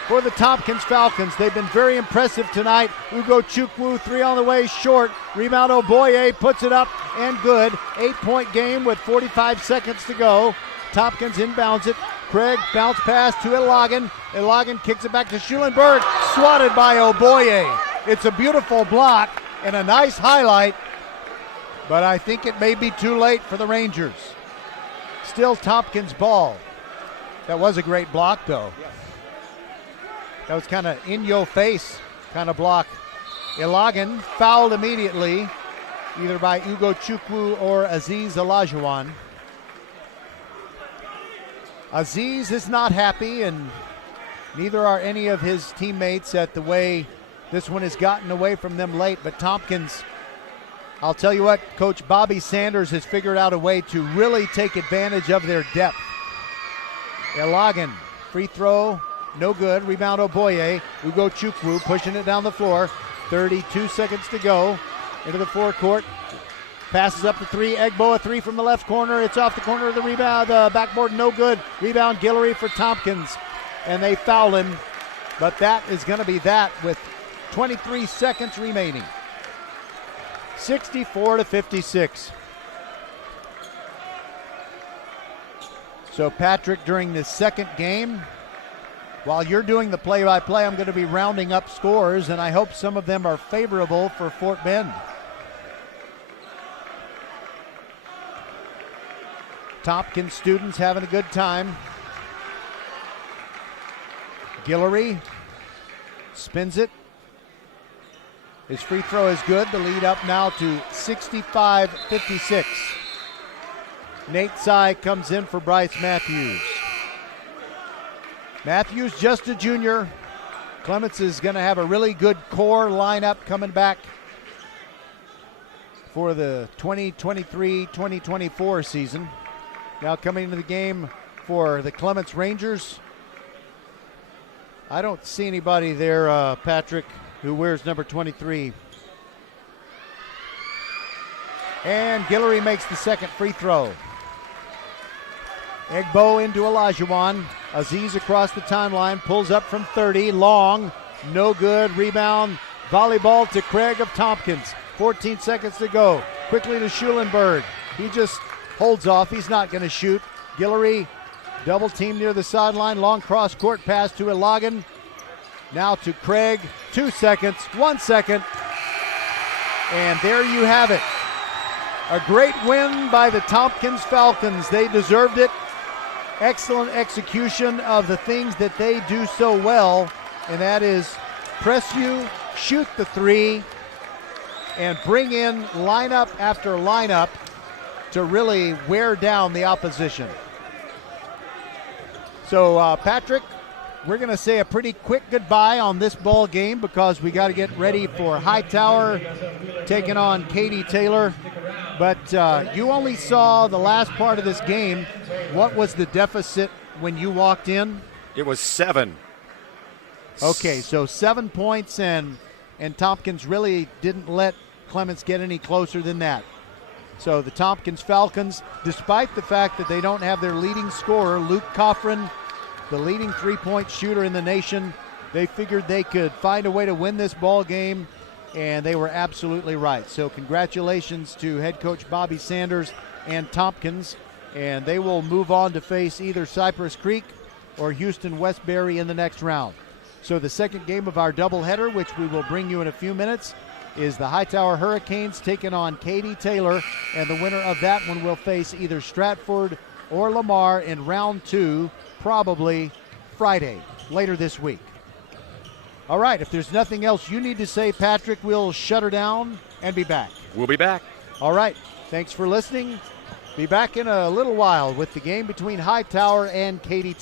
for the Tompkins Falcons. They've been very impressive tonight. Ugo Chukwu, 3 on the way, short. Rebound, Oboye puts it up and good. 8-point game with 45 seconds to go. Tompkins inbounds it. Craig, bounce pass to Ilagan. Ilagan kicks it back to Schulenberg. Swatted by Oboye. It's a beautiful block and a nice highlight, but I think it may be too late for the Rangers. Still Tompkins' ball. That was a great block, though. That was kind of in-your-face kind of block. Ilagan fouled immediately, either by Ugo Chukwu or Aziz Olajuwon. Aziz is not happy, and neither are any of his teammates at the way this one has gotten away from them late. But Tompkins, I'll tell you what, Coach Bobby Sanders has figured out a way to really take advantage of their depth. Ilagan, free throw, no good. Rebound Oboye. Ugo Chukwu pushing it down the floor. 32 seconds to go into the forecourt. Passes up the three. Egbo, a three from the left corner. It's off the corner of the rebound. Backboard, no good. Rebound, Guillory for Tompkins. And they foul him. But that is going to be that with 23 seconds remaining. 64-56. So Patrick, during this second game, while you're doing the play-by-play, I'm going to be rounding up scores, and I hope some of them are favorable for Fort Bend. Tompkins students having a good time. Guillory spins it. His free throw is good. The lead up now to 65-56. Nate Tsai comes in for Bryce Matthews. Matthews just a junior. Clements is going to have a really good core lineup coming back for the 2023-2024 season. Now coming into the game for the Clements Rangers. I don't see anybody there, Patrick, who wears number 23. And Guillory makes the second free throw. Egbo into Olajuwon. Aziz across the timeline, pulls up from 30, long, no good. Rebound, volleyball to Craig of Tompkins. 14 seconds to go. Quickly to Schulenberg. He just holds off. He's not going to shoot. Guillory, double team near the sideline. Long cross court pass to Ilagan. Now to Craig. 2 seconds, 1 second. And there you have it. A great win by the Tompkins Falcons. They deserved it. Excellent execution of the things that they do so well, and that is press you, shoot the three, and bring in lineup after lineup to really wear down the opposition. So, Patrick, we're going to say a pretty quick goodbye on this ball game because we got to get ready for Hightower taking on Katy Taylor. But you only saw the last part of this game. What was the deficit when you walked in? It was 7. Okay, so 7 points, and Tompkins really didn't let Clements get any closer than that. So the Tompkins Falcons, despite the fact that they don't have their leading scorer, Luke Coffrin, the leading three-point shooter in the nation, they figured they could find a way to win this ball game, and they were absolutely right. So congratulations to head coach Bobby Sanders and Tompkins, and they will move on to face either Cypress Creek or Houston Westbury in the next round. So the second game of our doubleheader, which we will bring you in a few minutes, is the Hightower Hurricanes taking on Katy Taylor, and the winner of that one will face either Stratford or Lamar in round 2, probably Friday, later this week. All right, if there's nothing else you need to say, Patrick, we'll shut her down and be back. We'll be back. All right, thanks for listening. Be back in a little while with the game between Hightower and Katy.